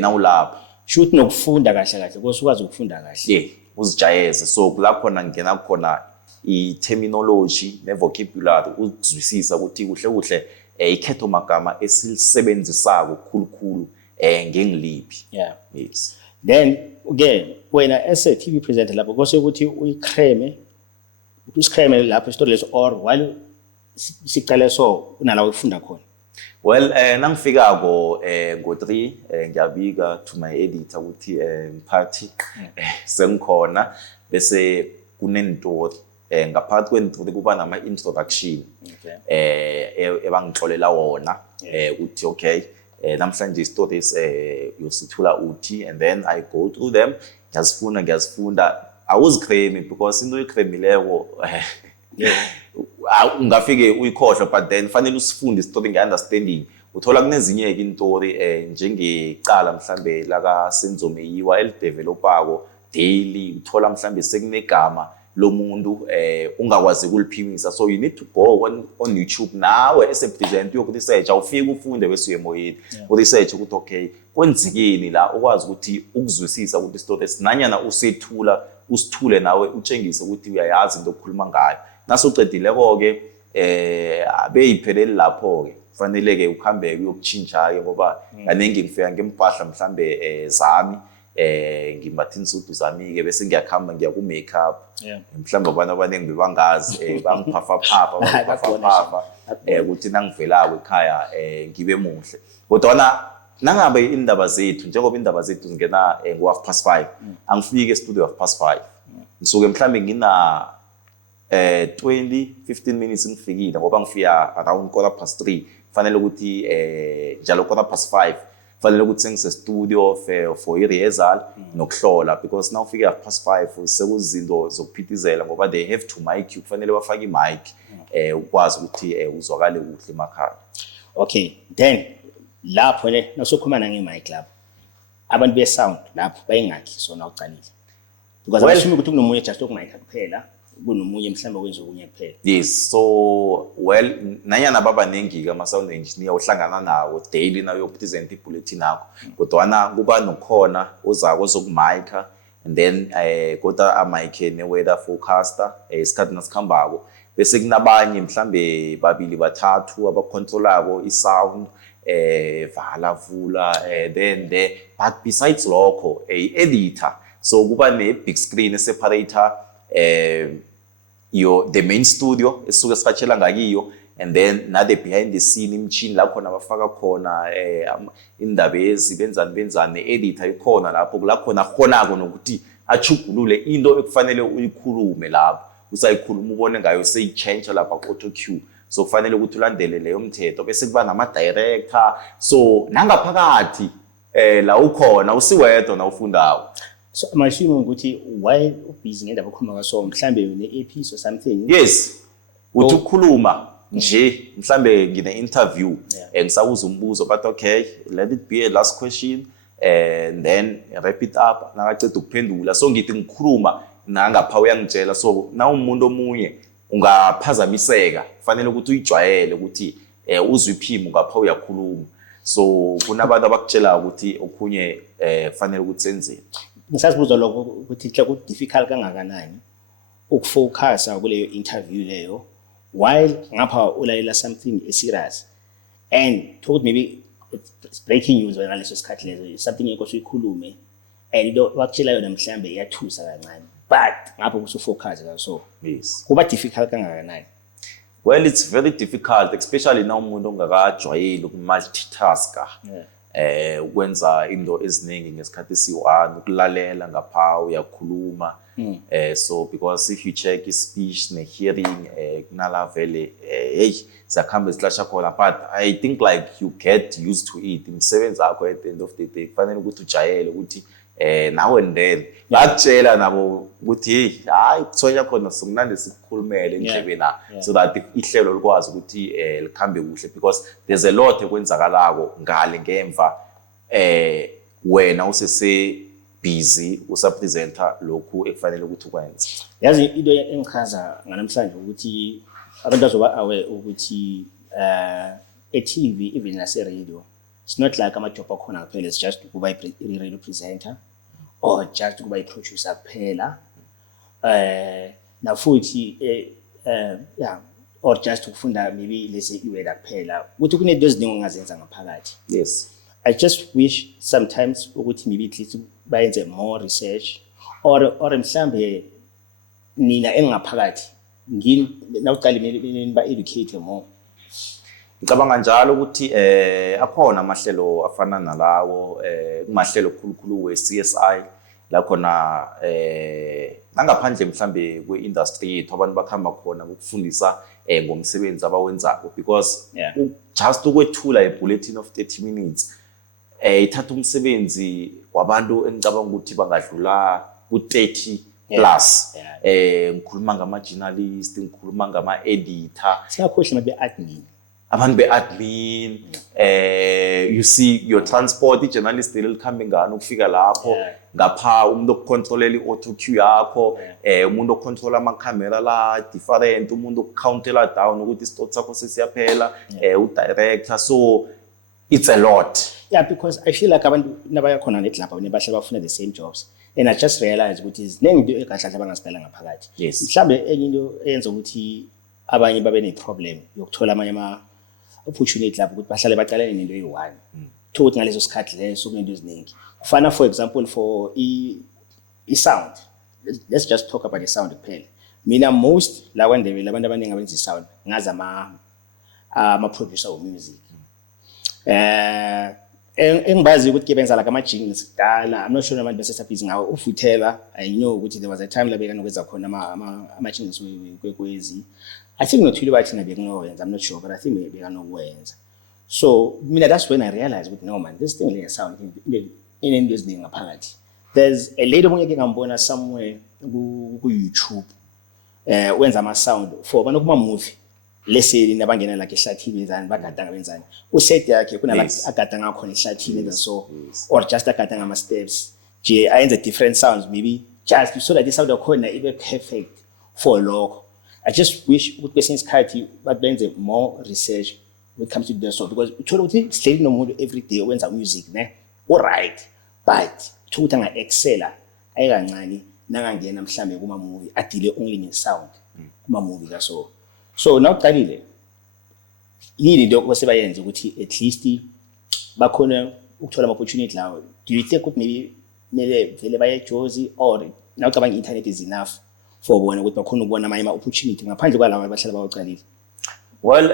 nawulapha shoot nokufunda kahle because ukwazi ukufunda kahle uzijayeze. So kulapho ngena khona i-terminology ne-vocabulary ukuzwisisa ukuthi kuhle ikhetho magama esilisebenzisako khulukhulu ngengiliphi. Yes. Then again wena as a TV presenter lapho kose ukuthi usikreme lapho istory leso or while siqale so unala ukufunda khona. Well nangifikako ngo3 ngiyabika to my editor ukuthi mphathi sengikhona bese kunentori ngaphakathi kwentori kuba nama introduction ebangixolela wona uthi okay namhlanje stories yosithula uthi and then I go through them ngiyazifunda awuzikremi because into ekremileko ungafike uyikhohlwa but then fanele usifunde istory ngeunderstanding. Uthola kunezinye ke intori njengecala mhlambe laka Senzomeyiwa elidevelopako daily uthola mhlambe sekunegama lomuntu ungakwazi ukuliphimisa. So you need to go on YouTube nawe as a presenter uyokuresearch awufike ufunde bese uyemoyeni uresearch ukuthi okay kwenzekeni la ukwazi ukuthi ukuzwisisa ukuthi istory sinanyana usithule nawe utshengise ukuthi uyayazi into okukhuluma ngayo. Nasuqedileko ke abeyipheleli lapho ke kufanele ke ukhambeke uyokuchintsha ke ngoba kanengi ngifika ngempahla mhlambe zami ngimbatha insudu zami ke bese ngiyakhamba ngiya ku makeup mhlambe abantu abaningi bebangazi bangiphafa ukuthi nangivelako ekhaya ngibe muhle. Kodwa nangabe indaba zethu njengoba indaba zethu zingena ngo5:30 angifike e-studio 5:30 ngisuke mhlambe ngina 15 minutes ngifikile ngoba ngifika around 3:15 fanele ukuthi njalo 5:15 kufanele ukuthi sengise studio for i-rehearsal nokuhlola because now ufike at past 5 sekuzinto zokuphithizela ngoba they have to mic you kufanele bafake i-mic ukwazi ukuthi uzwakale kuhle emakhaya. Okay, then lapho le nasokhuluma nge-mic lapho abantu be-sound lapho bayingakhi sona ucalile because abasho ukuthi kunomunye just okumic kuphela kunomunye mhlawumbe wenza okunye kuphela. Yes, so well nanyana babaningi ama sound engineer uhlangana nawo daily nayo yokupresent ibulletin yakho kodwa kuba nokhona ozako ozokumica and then kodwa a-mic ne-weather forecaster isikhathi nasikhambako bese kunabanye mhlambe babili bathathu abacontrolako i-sound vala vula then but besides lokho editor so kuba ne-big screen separator the main studio esuke sifatshela ngakiyo and then the behind the scene imchini la khona bafaka khona indaba benzani editor ikhona lapho la khona khonako nokuthi achugulule into ekufanele uyikhulume lapho usayikhuluma ubone ngayo seyichange lapha ku auto cue so kufanele ukuthi ulandele leyo mthetho bese kuba nama director so nangaphakathi la ukhona usiwedwa na ufundayo. So I'm assuming ukuthi why busy ngendaba okhuluma ngaso mhlambe une-earpiece or something. Yes, uthi ukukhuluma nje mhlambe ngine interview ngisabuza umbuzo but okay let it be a last question and then wrap it up nakaceda ukuphendula so ngithi ngikhuluma nangapha uyangitshela so na umuntu omunye ungaphazamiseka kufanele ukuthi uyijwayele ukuthi uzwe iphimo ngapha uyakhuluma so kunabantu abakutshela ukuthi okhunye kufanele ukuthi senzeni. Ngisazibuza lokho ukuthi hle ku difficult kangakanani ukufocus kuleyo interview leyo while ngapha ulalela something serious and told maybe it's breaking news ngaleso sikhathi lezo something ekho uyikhulume and wakutshela yona mhlambe iyathusa kancane but ngapha kusufocus so yes kuba difficult kangakanani. Well, it's very difficult especially now umuntu ongakajwayeli ukumultitasker ukwenza into eziningi ngesikhathi esi1 ukulalela ngapha uyakhuluma so because if you check speech ne hearing kunala vele zakhamba zihlasha khona but I think like you get used to it imsebenzi yakho at the end of the day kufanele ukuthi ujayele ukuthi now and then batshela nabo ukuthi hayi kuthonya khona sokunande sikukhulumele endlebeni so that ihlelo likwazi ukuthi likhambe kuhle because there's a lot ekwenzakalako ngale ngemva wena usese busy usapresenter lokhu ekufanele ukuthi ukwenze. Yazi into engichaza namhlanje ukuthi abantu azoba aware ukuthi e-TV even nase radio it's not like amajob akhona kuphela it's just ukuba i-radio presenter or just ukuba i-producer kuphela na futhi yeah or just ukufunda maybe let's say iweather kuphela ukuthi kunezinto eziningi ongazenza ngaphakathi. Yes, I just wish sometimes ukuthi maybe at least bayenze more research or mhlambe nina engaphakathi nawuqala mina ba educate more. Ngicabanga njalo ukuthi akhona amahlelo afana nalawo kumahlelo khulukhulu we-CSI la khona nangaphandle mhlambe kwe-industry yethu abantu bakhamba khona ukufundisa ngomsebenzi abawenzako because just ukwethula i-bulletin of 30 minutes ithatha umsebenzi wabantu engicabanga ukuthi bangadlula ku-30 plus ngikhuluma ngama-journalist ngikhuluma ngama-editor siyakhohle mabe-admin abantu be-admin you see your transport i-journalist likhambe ngani ukufika lapho ngapha umuntu okucontrolela i-auto cue yakho umuntu okucontrola ama-camera la different umuntu okucountela down ukuthi isitoti sakho sesiyaphela u-director so it's a lot. Yeah, because I feel like abantu nabaya khona netlapha nebahle bafuna the same jobs and I just realize ukuthi ziningi into ekahle abangasibhala ngaphakathi. Yes, mhlambe enye into eyenza ukuthi abanye babe ne-problem yokuthola amanye ama-opportunity lapho ukuthi bahlale baqalene nento eyi-one ukuthi ngaleso sikhathi leso kunento eziningi kufana for example for i-sound let's just talk about the sound kuphela mina most la kwaNdebele abantu abaningi abenza i-sound ngazi ama-producer of-music engibazi ukuthi benza like ama-jingles kudala I'm not sure abantu besesabhizi ngawo uFuthela I know ukuthi there was a time la bekanokwenza khona ama-jingles kwekwezi I think nothuli bathi nabe kunowenza I'm not sure but I think bekanokwenza So that's when I realized ukuthi no man, this thing like sound in eziningi ngaphakathi. There's a lady omunye ke ngambona somewhere ku YouTube wenza ama sound for bana kuma movie leseli nabangena like ehlathini wenzani bagadanga wenzani uset yakhe kuna like agadanga khona ehlathini so or just agadanga ama steps nje ayenza different sounds maybe just so that the sound khona ibe perfect for lokho. I just wish ukuthi kwesinye isikhathi babenze more research when it comes to the song because uthola ukuthi sihleli nomuntu every day wenza music ne all right but uthola ukuthi anga excella ayikancane nangangena mhlambe kuma movie adile only nge sound kuma movie ka so now uqalile yini into osebayenza ukuthi at least bakhona ukuthola ama opportunity lawo. Do you think ukuthi maybe mele vele baye Jozi or now cabanga internet is enough for bona ukuthi bakhona ukubona ama opportunity ngaphandle kwalawo abahlala bawuqalile? Well,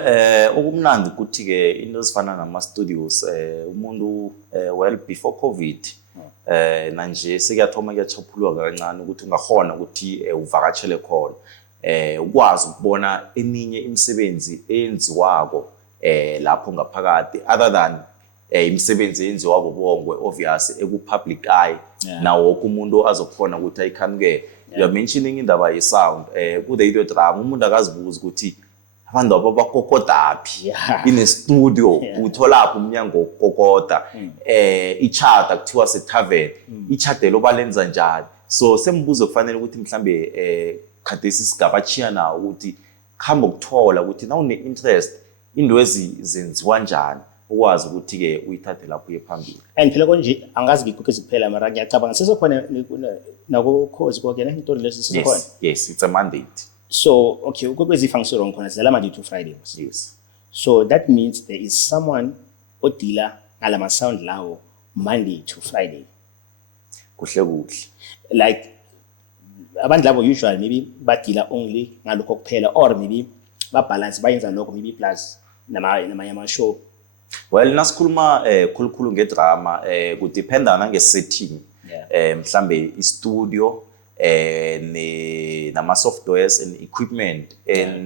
okumnandi ukuthi ke into ezifana nama studios umuntu well before COVID manje sekuyathoma kuyachaphuluka kancane ukuthi ungahona ukuthi uvakatshele khona ukwazi ukubona eminye imisebenzi eyenziwako lapho ngaphakathi other than imisebenzi eyenziwa bobongwe obvious eku public eye nawo wonke umuntu azokhona ukuthi ayikhanuke. You are mentioning indaba ye sound ku the radio drama umuntu akazibuza ukuthi abantu abakokodaphi ine studio utholapha umnyango wokokoda ichata kuthiwa se tavern ichata lo balenza njani. So sembuzo kufanele ukuthi mhlambe khathesi sigaba chiya nawo ukuthi khamba ukuthola ukuthi na une interest into ezenziwa njani ukwazi ukuthi ke uyithathe lapho uye phambili. And phela konje angazi ngikho kuphela mara ngiyacabanga sesekhona nako cause kokena into lesi sikhona. Yes, it's a mandate. So okay ukwezifa ngisho khona sidlala Monday to Friday. Yes. So that means there is someone odila ngala sound lawo Monday to Friday. Kuhle. Like abantu labo usually maybe badila only ngalokho kuphela or maybe ba balance bayenza lokho maybe plus nama show. Well nasikhuluma khulukhulu ngedrama kudependa nange setting mhlambe istudio nama softwares and equipment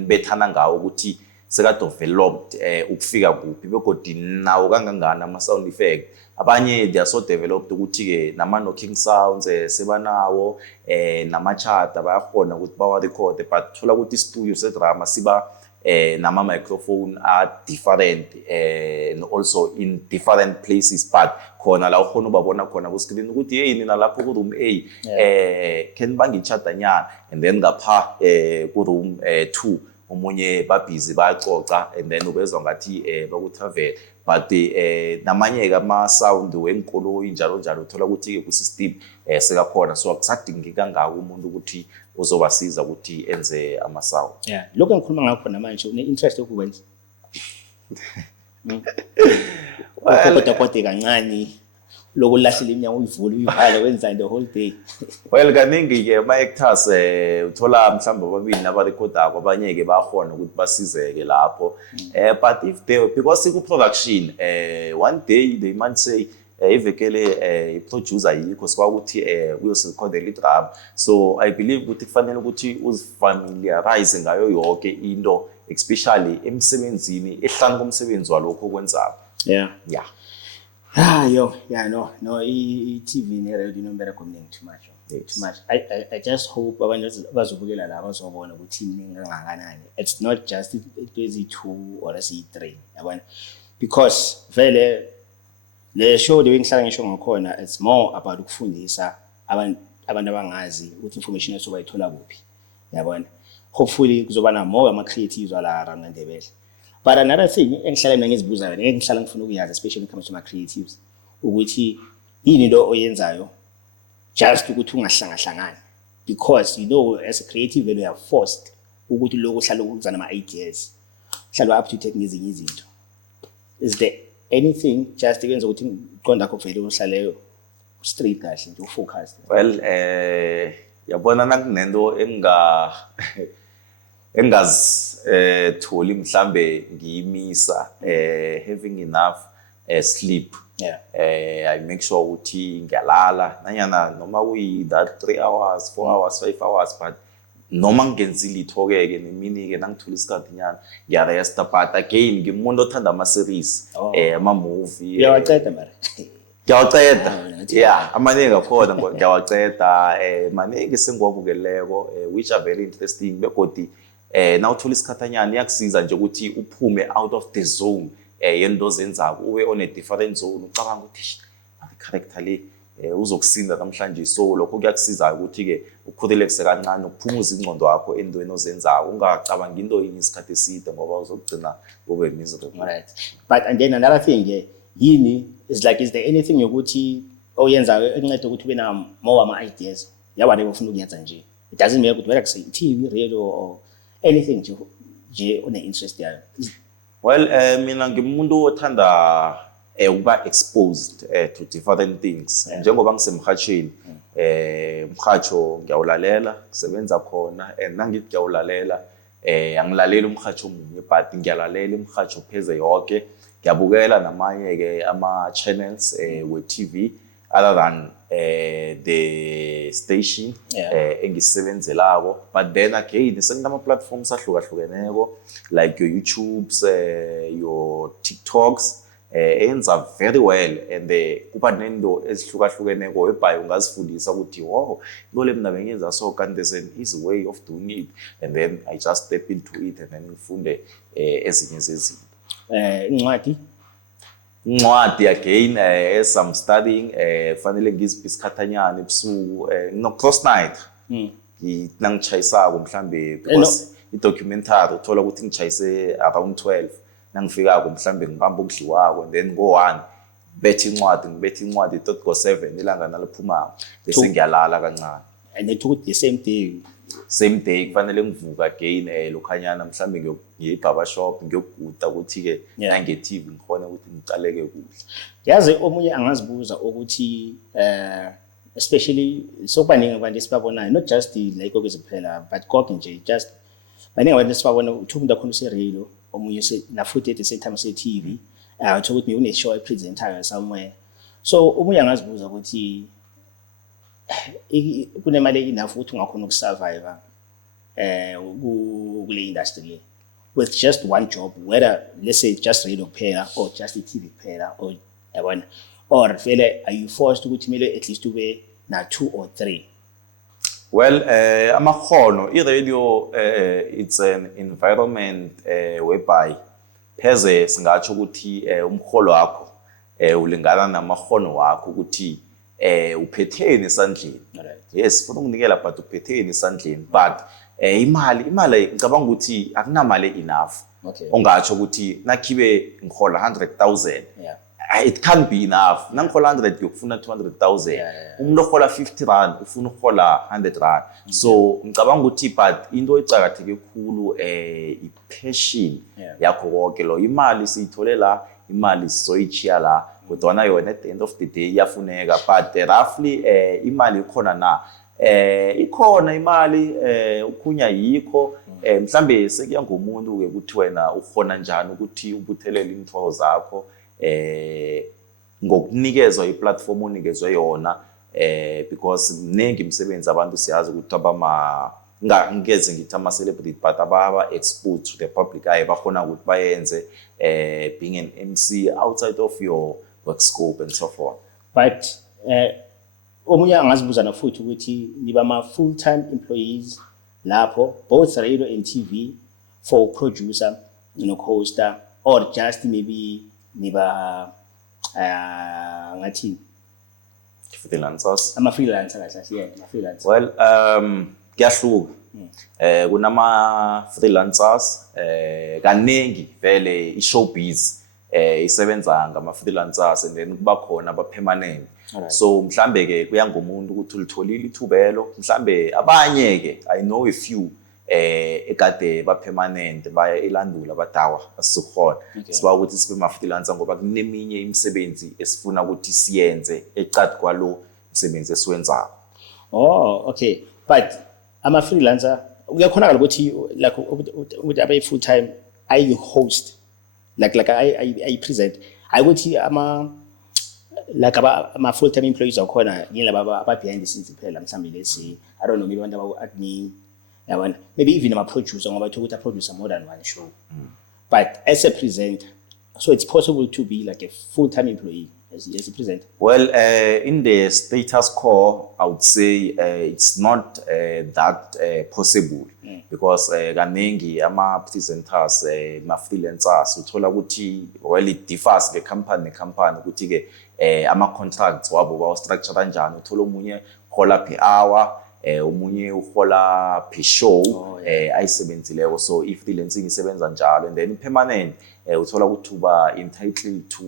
bethana ngawo ukuthi seka developed ukufika kuphi begodi nawo kangangana ama sound effect abanye they are so developed ukuthi ke nama knocking sounds sebanawo nama chata bayakhona ukuthi bawa record but thola ukuthi studio sedrama siba nama microphone are different and also in different places but khona la ukhona ubabona khona ku screen ukuthi hey nina lapho ku room A can bangichata nyana and then ngapha ku room 2 umunye babhizi bayacoca and then ubezwa ngathi baku travel but namanye ka ma sound wenkolo injalo njalo uthola ukuthi ke ku system sekakhona so akusadingeka ngako umuntu ukuthi uzobasiza ukuthi enze ama sound. Lokho ngikhuluma ngakho namanje une interest ukwenza kodwa kancane lokulahlela iminyango uyivula uyivala wenza the whole day. Well kaningi ke ama actors uthola mhlawumbe ababili nabarecorda kwabanye ke bahona ukuthi basizeke lapho but if they because ku production one day they might say ivekele producer yikho siba ukuthi uyosirecordela idrama so I believe ukuthi kufanele ukuthi uzifamiliarize ngayo yonke into especially emsebenzini ehlanga komsebenzi walokho kwenza. No, TV ne radio nombera community too much. I just hope abantu bazobukela la bazobona ukuthi ningangakanani. It's not just easy 2 or easy 3 yabona because vele le show le ngihlala ngisho ngakhona it's more about ukufundisa abantu abangazi ukuthi information esoba ithola kuphi yabona. Hopefully kuzoba na more ama creatives wala around Ndebele. But another thing engihlala mina ngizibuza wena ngihlala ngifuna ukuyazi especially when it comes to my creatives ukuthi yini into oyenzayo just ukuthi ungahlangahlangani because you know as a creative you are forced ukuthi lokho hlala ukuzana ama ideas hlala up to take ngezinye izinto. Is there anything just ikwenza ukuthi uqonda khona vele uhlale straight kahle nje ufocus? Well yabona nakunento tholi mhlambe ngiyimisa having enough sleep. I make sure ukuthi ngiyalala nanyana noma that 3 hours 4 hours 5 hours but noma ngenzi litho ke nemini ke nangithola isikhathi nyana ngiyaresta, but again ngimuntu othanda ama series ama movie uyawaqeda mara ngiyawaqeda yeah amaningi akhona ngiyawaqeda maningi sengiwabukeleko which are very interesting begodi nawuthola isikhathanyana iyakusiza nje ukuthi uphume out of the zone yento zenzako ube on a different zone ucabanga ukuthi character le uzokusinda namhlanje, so lokho kuyakusiza ukuthi ke ukhulelekise kancane ukuphumuza ingqondo yakho endweni ozenzako ungacabanga into yini isikhathi eside ngoba uzogcina ube miserable. Right, but and then another thing yini is like, is there anything yokuthi oyenzayo enceda ukuthi ube na more ama ideas yawa leyo ufuna ukuyenza nje? It doesn't matter ukuthi whether kusay TV, radio or anything nje one interest yayo. Well, mina ngimuntu othanda ukuba exposed to different things. Njengoba ngisemhathweni umhatsho ngiyawulalela, kusebenza khona and nangithi ngiyawulalela angilaleli umhatsho munye but ngiyalalela umhatsho pheze yonke, ngiyabukela namanye ke ama channels we TV other than the station engisebenzelako, but then again sekunama platforms ahlukahlukeneko like your YouTubes, your TikToks enza very well and kuba nento ezihlukahlukeneko webhayi ungazifundisa ukuthi wow into le mina bengenza so kanti there's an easy way of doing it, and then I just step into it and then ngifunde ezinye zezinto. Incwadi again as I'm studying fanele ngiziphi isikhathanyana ebusuku no close night nangichayisako mhlambe because i-documentary uthola ukuthi ngichayise around 12 nangifikako mhlambe ngihamba ukudliwako and then go 1 ngibethe incwadi tot go 7 ilanga naliphuma bese ngiyalala kancane, and it took the same day kufanele ngivuka again lokhanyana mhlambe ngiye barber shop ngiyoguda ukuthi ke nange TV ngikhona ukuthi ngicaleke kuhle. Yazi omunye angazibuza ukuthi especially sokubaningi abantu esibabonayo, not just like okuziphela but konke nje, just baningi abantu esibabona ukuthi umuntu akhona useradio, omunye na futhi at the same time se-TV uthola ukuthi une show epresentayo somewhere, so omunye angazibuza ukuthi kunemali enough ukuthi ungakhona ukusurvive kule industry with just one job, whether let's say just radio kuphela or just TV kuphela or yabona, or vele are you forced ukuthi kumele at least ube na 2 or 3? Well, amakhono i-radio it's an environment whereby pheze singatsho ukuthi umkholo wakho ulingana namakhono wakho ukuthi uphetheni esandleni. Yes, funa ukunikela but uphetheni esandleni, but imali ngicabanga ukuthi akunamali enough. Ongatsho ukuthi nakhibe ngihola 100,000 it can't be enough. Nangikhola 100 yokufuna 200,000 umuntu ohola 50 rand ufuna ukuhola 100 rand. So ngicabanga ukuthi but into ecakatheke kakhulu i-passion yakho konke lo, imali siyithole la, imali sizoyichiya la, kodwa yona at the end of the day iyafuneka, but roughly imali ikhona na ikhona imali ukhunya yikho mhlambe sekuya ngomuntu ke ukuthi wena ukhona njani ukuthi ubuthelele intfo zakho ngokunikezwa i-platform onikezwe yona because mningi imisebenzi abantu siyazi ukuthi abama ngeze ngithi ama celebrity but ababa exposed to the public eye bakhona ukuthi bayenze being an MC outside of your work scope and so forth. But omunye angazibuza na futhi ukuthi niba ma full-time employees lapho both radio and TV for producer, hoster, or just maybe niba ngathi freelancers? I'm a freelancer kahle, yeah, I'm a freelancer. Well, kuyahluka. Kunama freelancers kaningi vele i-showbiz isebenza ngama freelancers and then kuba khona aba permanent. So mhlambe ke kuya ngomuntu ukuthi ulitholile ithubelo, mhlambe abanye ke I know a few ekade ba permanent baya elandula badawa asikhona siba ukuthi sibe ma freelancer ngoba kuneminye imisebenzi esifuna ukuthi siyenze eqadi kwalo umsebenzi esiwenzayo. Oh, okay, but ama freelancer uyakhonakala ukuthi like ukuthi abe full time I host like I present ukuthi like ama full time employees akhona yini laba aba behind the scenes phela mhlambe let's say I don't know maybe abantu aba admin yabona, maybe even ama-producer ngoba thokuthi a-producer more than one show. But as a presenter, so it's possible to be like a full-time employee as a presenter? Well, in the status quo, I would say it's not that possible because kaningi ama-presenters, ma-freelancers, uthola ukuthi, well, it differs company ukuthi ke ama-contracts wabo bawa-structure kanjani. Uthola omunye uhola per hour, omunye uhola per show ayisebenzileko. So if freelancing isebenza njalo, and then permanent uthola ukuthi uba entitled to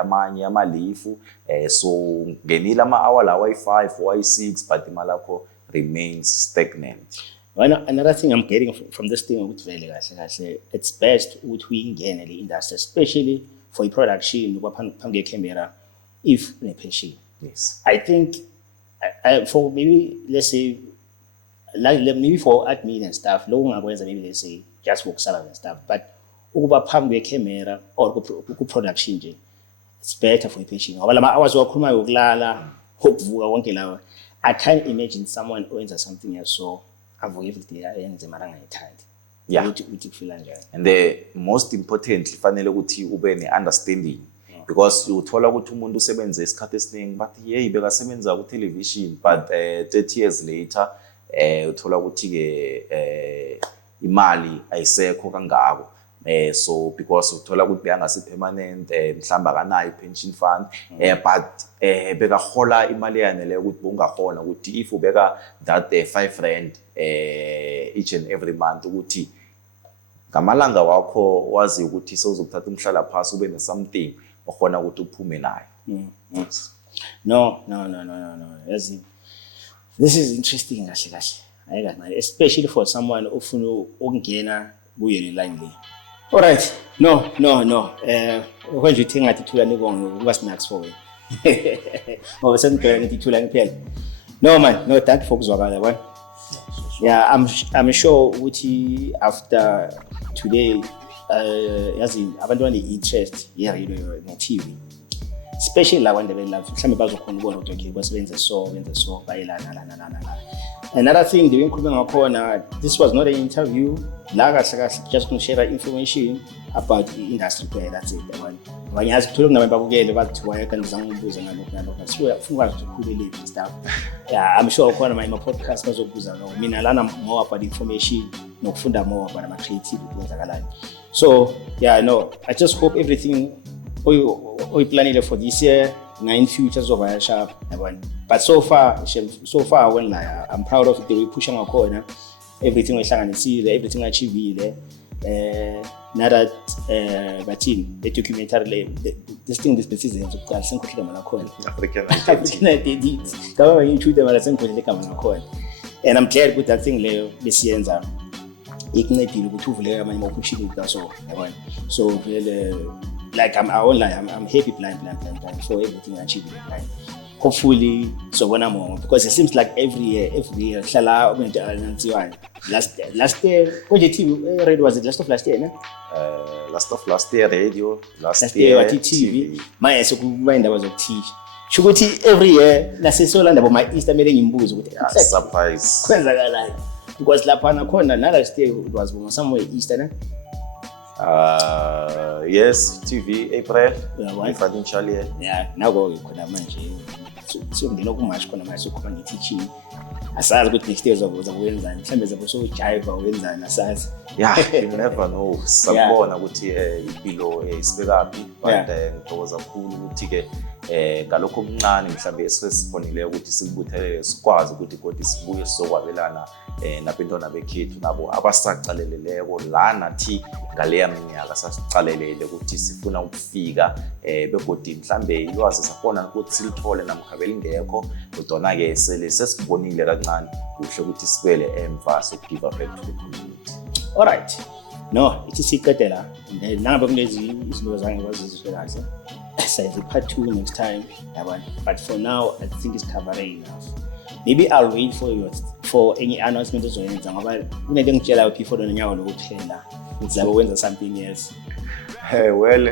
amanye ama-leave, so ngenile ama-hour lawa ayi-5 or ayi-6 but imali yakho remains stagnant. Another thing I'm getting from this thing ukuthi vele kahle it's best ukuthi uyingene le industry, especially for i-production phambi camera, if une-passion. Yes. I think for maybe, let's say, like maybe for admin and stuff, maybe let's say just work salary and stuff, but ukuba phambi camera or ku-production nje, it's better for i-passion. Ngoba lama hours wakhuluma yokulala, ukuvuka konke lawa, I can't imagine someone owenza something else so avuka everyday ayenze mara angayithandi. Yeah. Uthi kufila njani. And the most importantly fanele ukuthi ube ne-understanding because uthola ukuthi umuntu usebenza isikhathi esiningi but hey bekasebenza ku television but 30 years later uthola ukuthi ke imali ayisekho kangako. So because uthola ukuthi beyangasi permanent, mhlamba akanayo pension fund, but bekahola imali yanele ukuthi bungakhona ukuthi if ubeka that 5 rand each and every month ukuthi ngamalanga wakho wazi ukuthi sewuzokuthatha umhlala phansi ube ne something okhona ukuthi uphume nayo. No. This is interesting kahle. Especially for someone ofuna ukungena kuyo le line le. All right. No. When you think ngathi thula nikho kuba snacks for wena. Ngoba sengibheka ngithi thula ngiphela. No man, no, thank you for ukuzwakala yabona. Yeah, I'm sure ukuthi after today yazi abantu bane-interest ye-radio ne-TV, especially la bantu belapha mhlawumbe bazokhona ukubona ukuthi okay basebenze so bayelana. Another thing the ngikhuluma ngakhona, this was not an interview la kahle just to share information about the industry kuphela. That's it yabona. Abanyazi kuthola kunabantu babukele bathi why kanti zangibuza ngalokho so ufuna ukukhulele stuff. Yeah, I'm sure khona my podcast bazokubuza lo mina lana more about information nokufunda more about ama creativity kwenzakalani. So yeah, no, I just hope everything oyiplanile for this year in future zovaya sharp yabona. But so far when I'm proud of the way pushing ngakhona, everything oyihlanganisile, everything achievile. Now that the documentary this thing this season ukuqala sengikhohlile mana khona African identity kaba ngithude mara sengikhohlile kama nakhona, and I'm glad with that thing leyo besiyenza ikuncedile ukuthi uvule amanye opportunity so yabona. So like I'm happy blind for everything I achieved blind. Hopefully so when I'm on, because it seems like every year hlala umuntu anantsiwana. Last year what TV radio was it last of last year last year radio, last year what TV manje sokuba indaba zokuteach shukuthi every year nasesolanda bo my Easter mele ngimbuzo ukuthi surprise kwenzakalani, because lapha nakhona last year it was somewhere Easter yes TV April financial year. Yeah, nako khona manje so ngino kumatch khona manje sokuba ngi-teaching asazi ukuthi next year uzakwenza mhlambe zabo so jive wenzana asazi. Yeah, you never know. Sabona ukuthi impilo isibekaphi but ngithokoza kakhulu ukuthi ke ngalokho okuncane mhlambe esifonileyo ukuthi sikubuthelele sikwazi ukuthi kodwa sibuye sokwabelana nabantwana bekhethu nabo abasaqaleleleko la nathi ngaleya minyaka sasicalelele ukuthi sifuna ukufika begodi mhlambe ilwazi safona ukuthi silithole namkhabela ingekho kodwa ke sesibonile kancane kuhle ukuthi sibele emva so give back to the community. All right. No, it is siqedela nangabe kulezi izinto zange kwazizwe kahle. Size part 2 next time yabona, but for now I think it's covering enough. Maybe I'll wait for any announcement ozoyenza ngoba kunento engitshela before nonyawo lokuphela uzabe wenza something else. Well,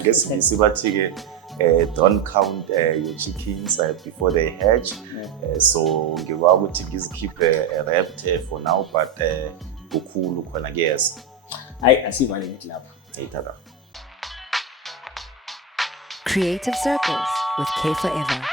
ngesibisi bathi ke don't count your chickens before they hatch. So ngiba ukuthi ngizikhiphe wrapped for now, but kukhulu khona kuyeza. Hayi asivale ngithi lapha. Tada. Creative Circles with K Forever.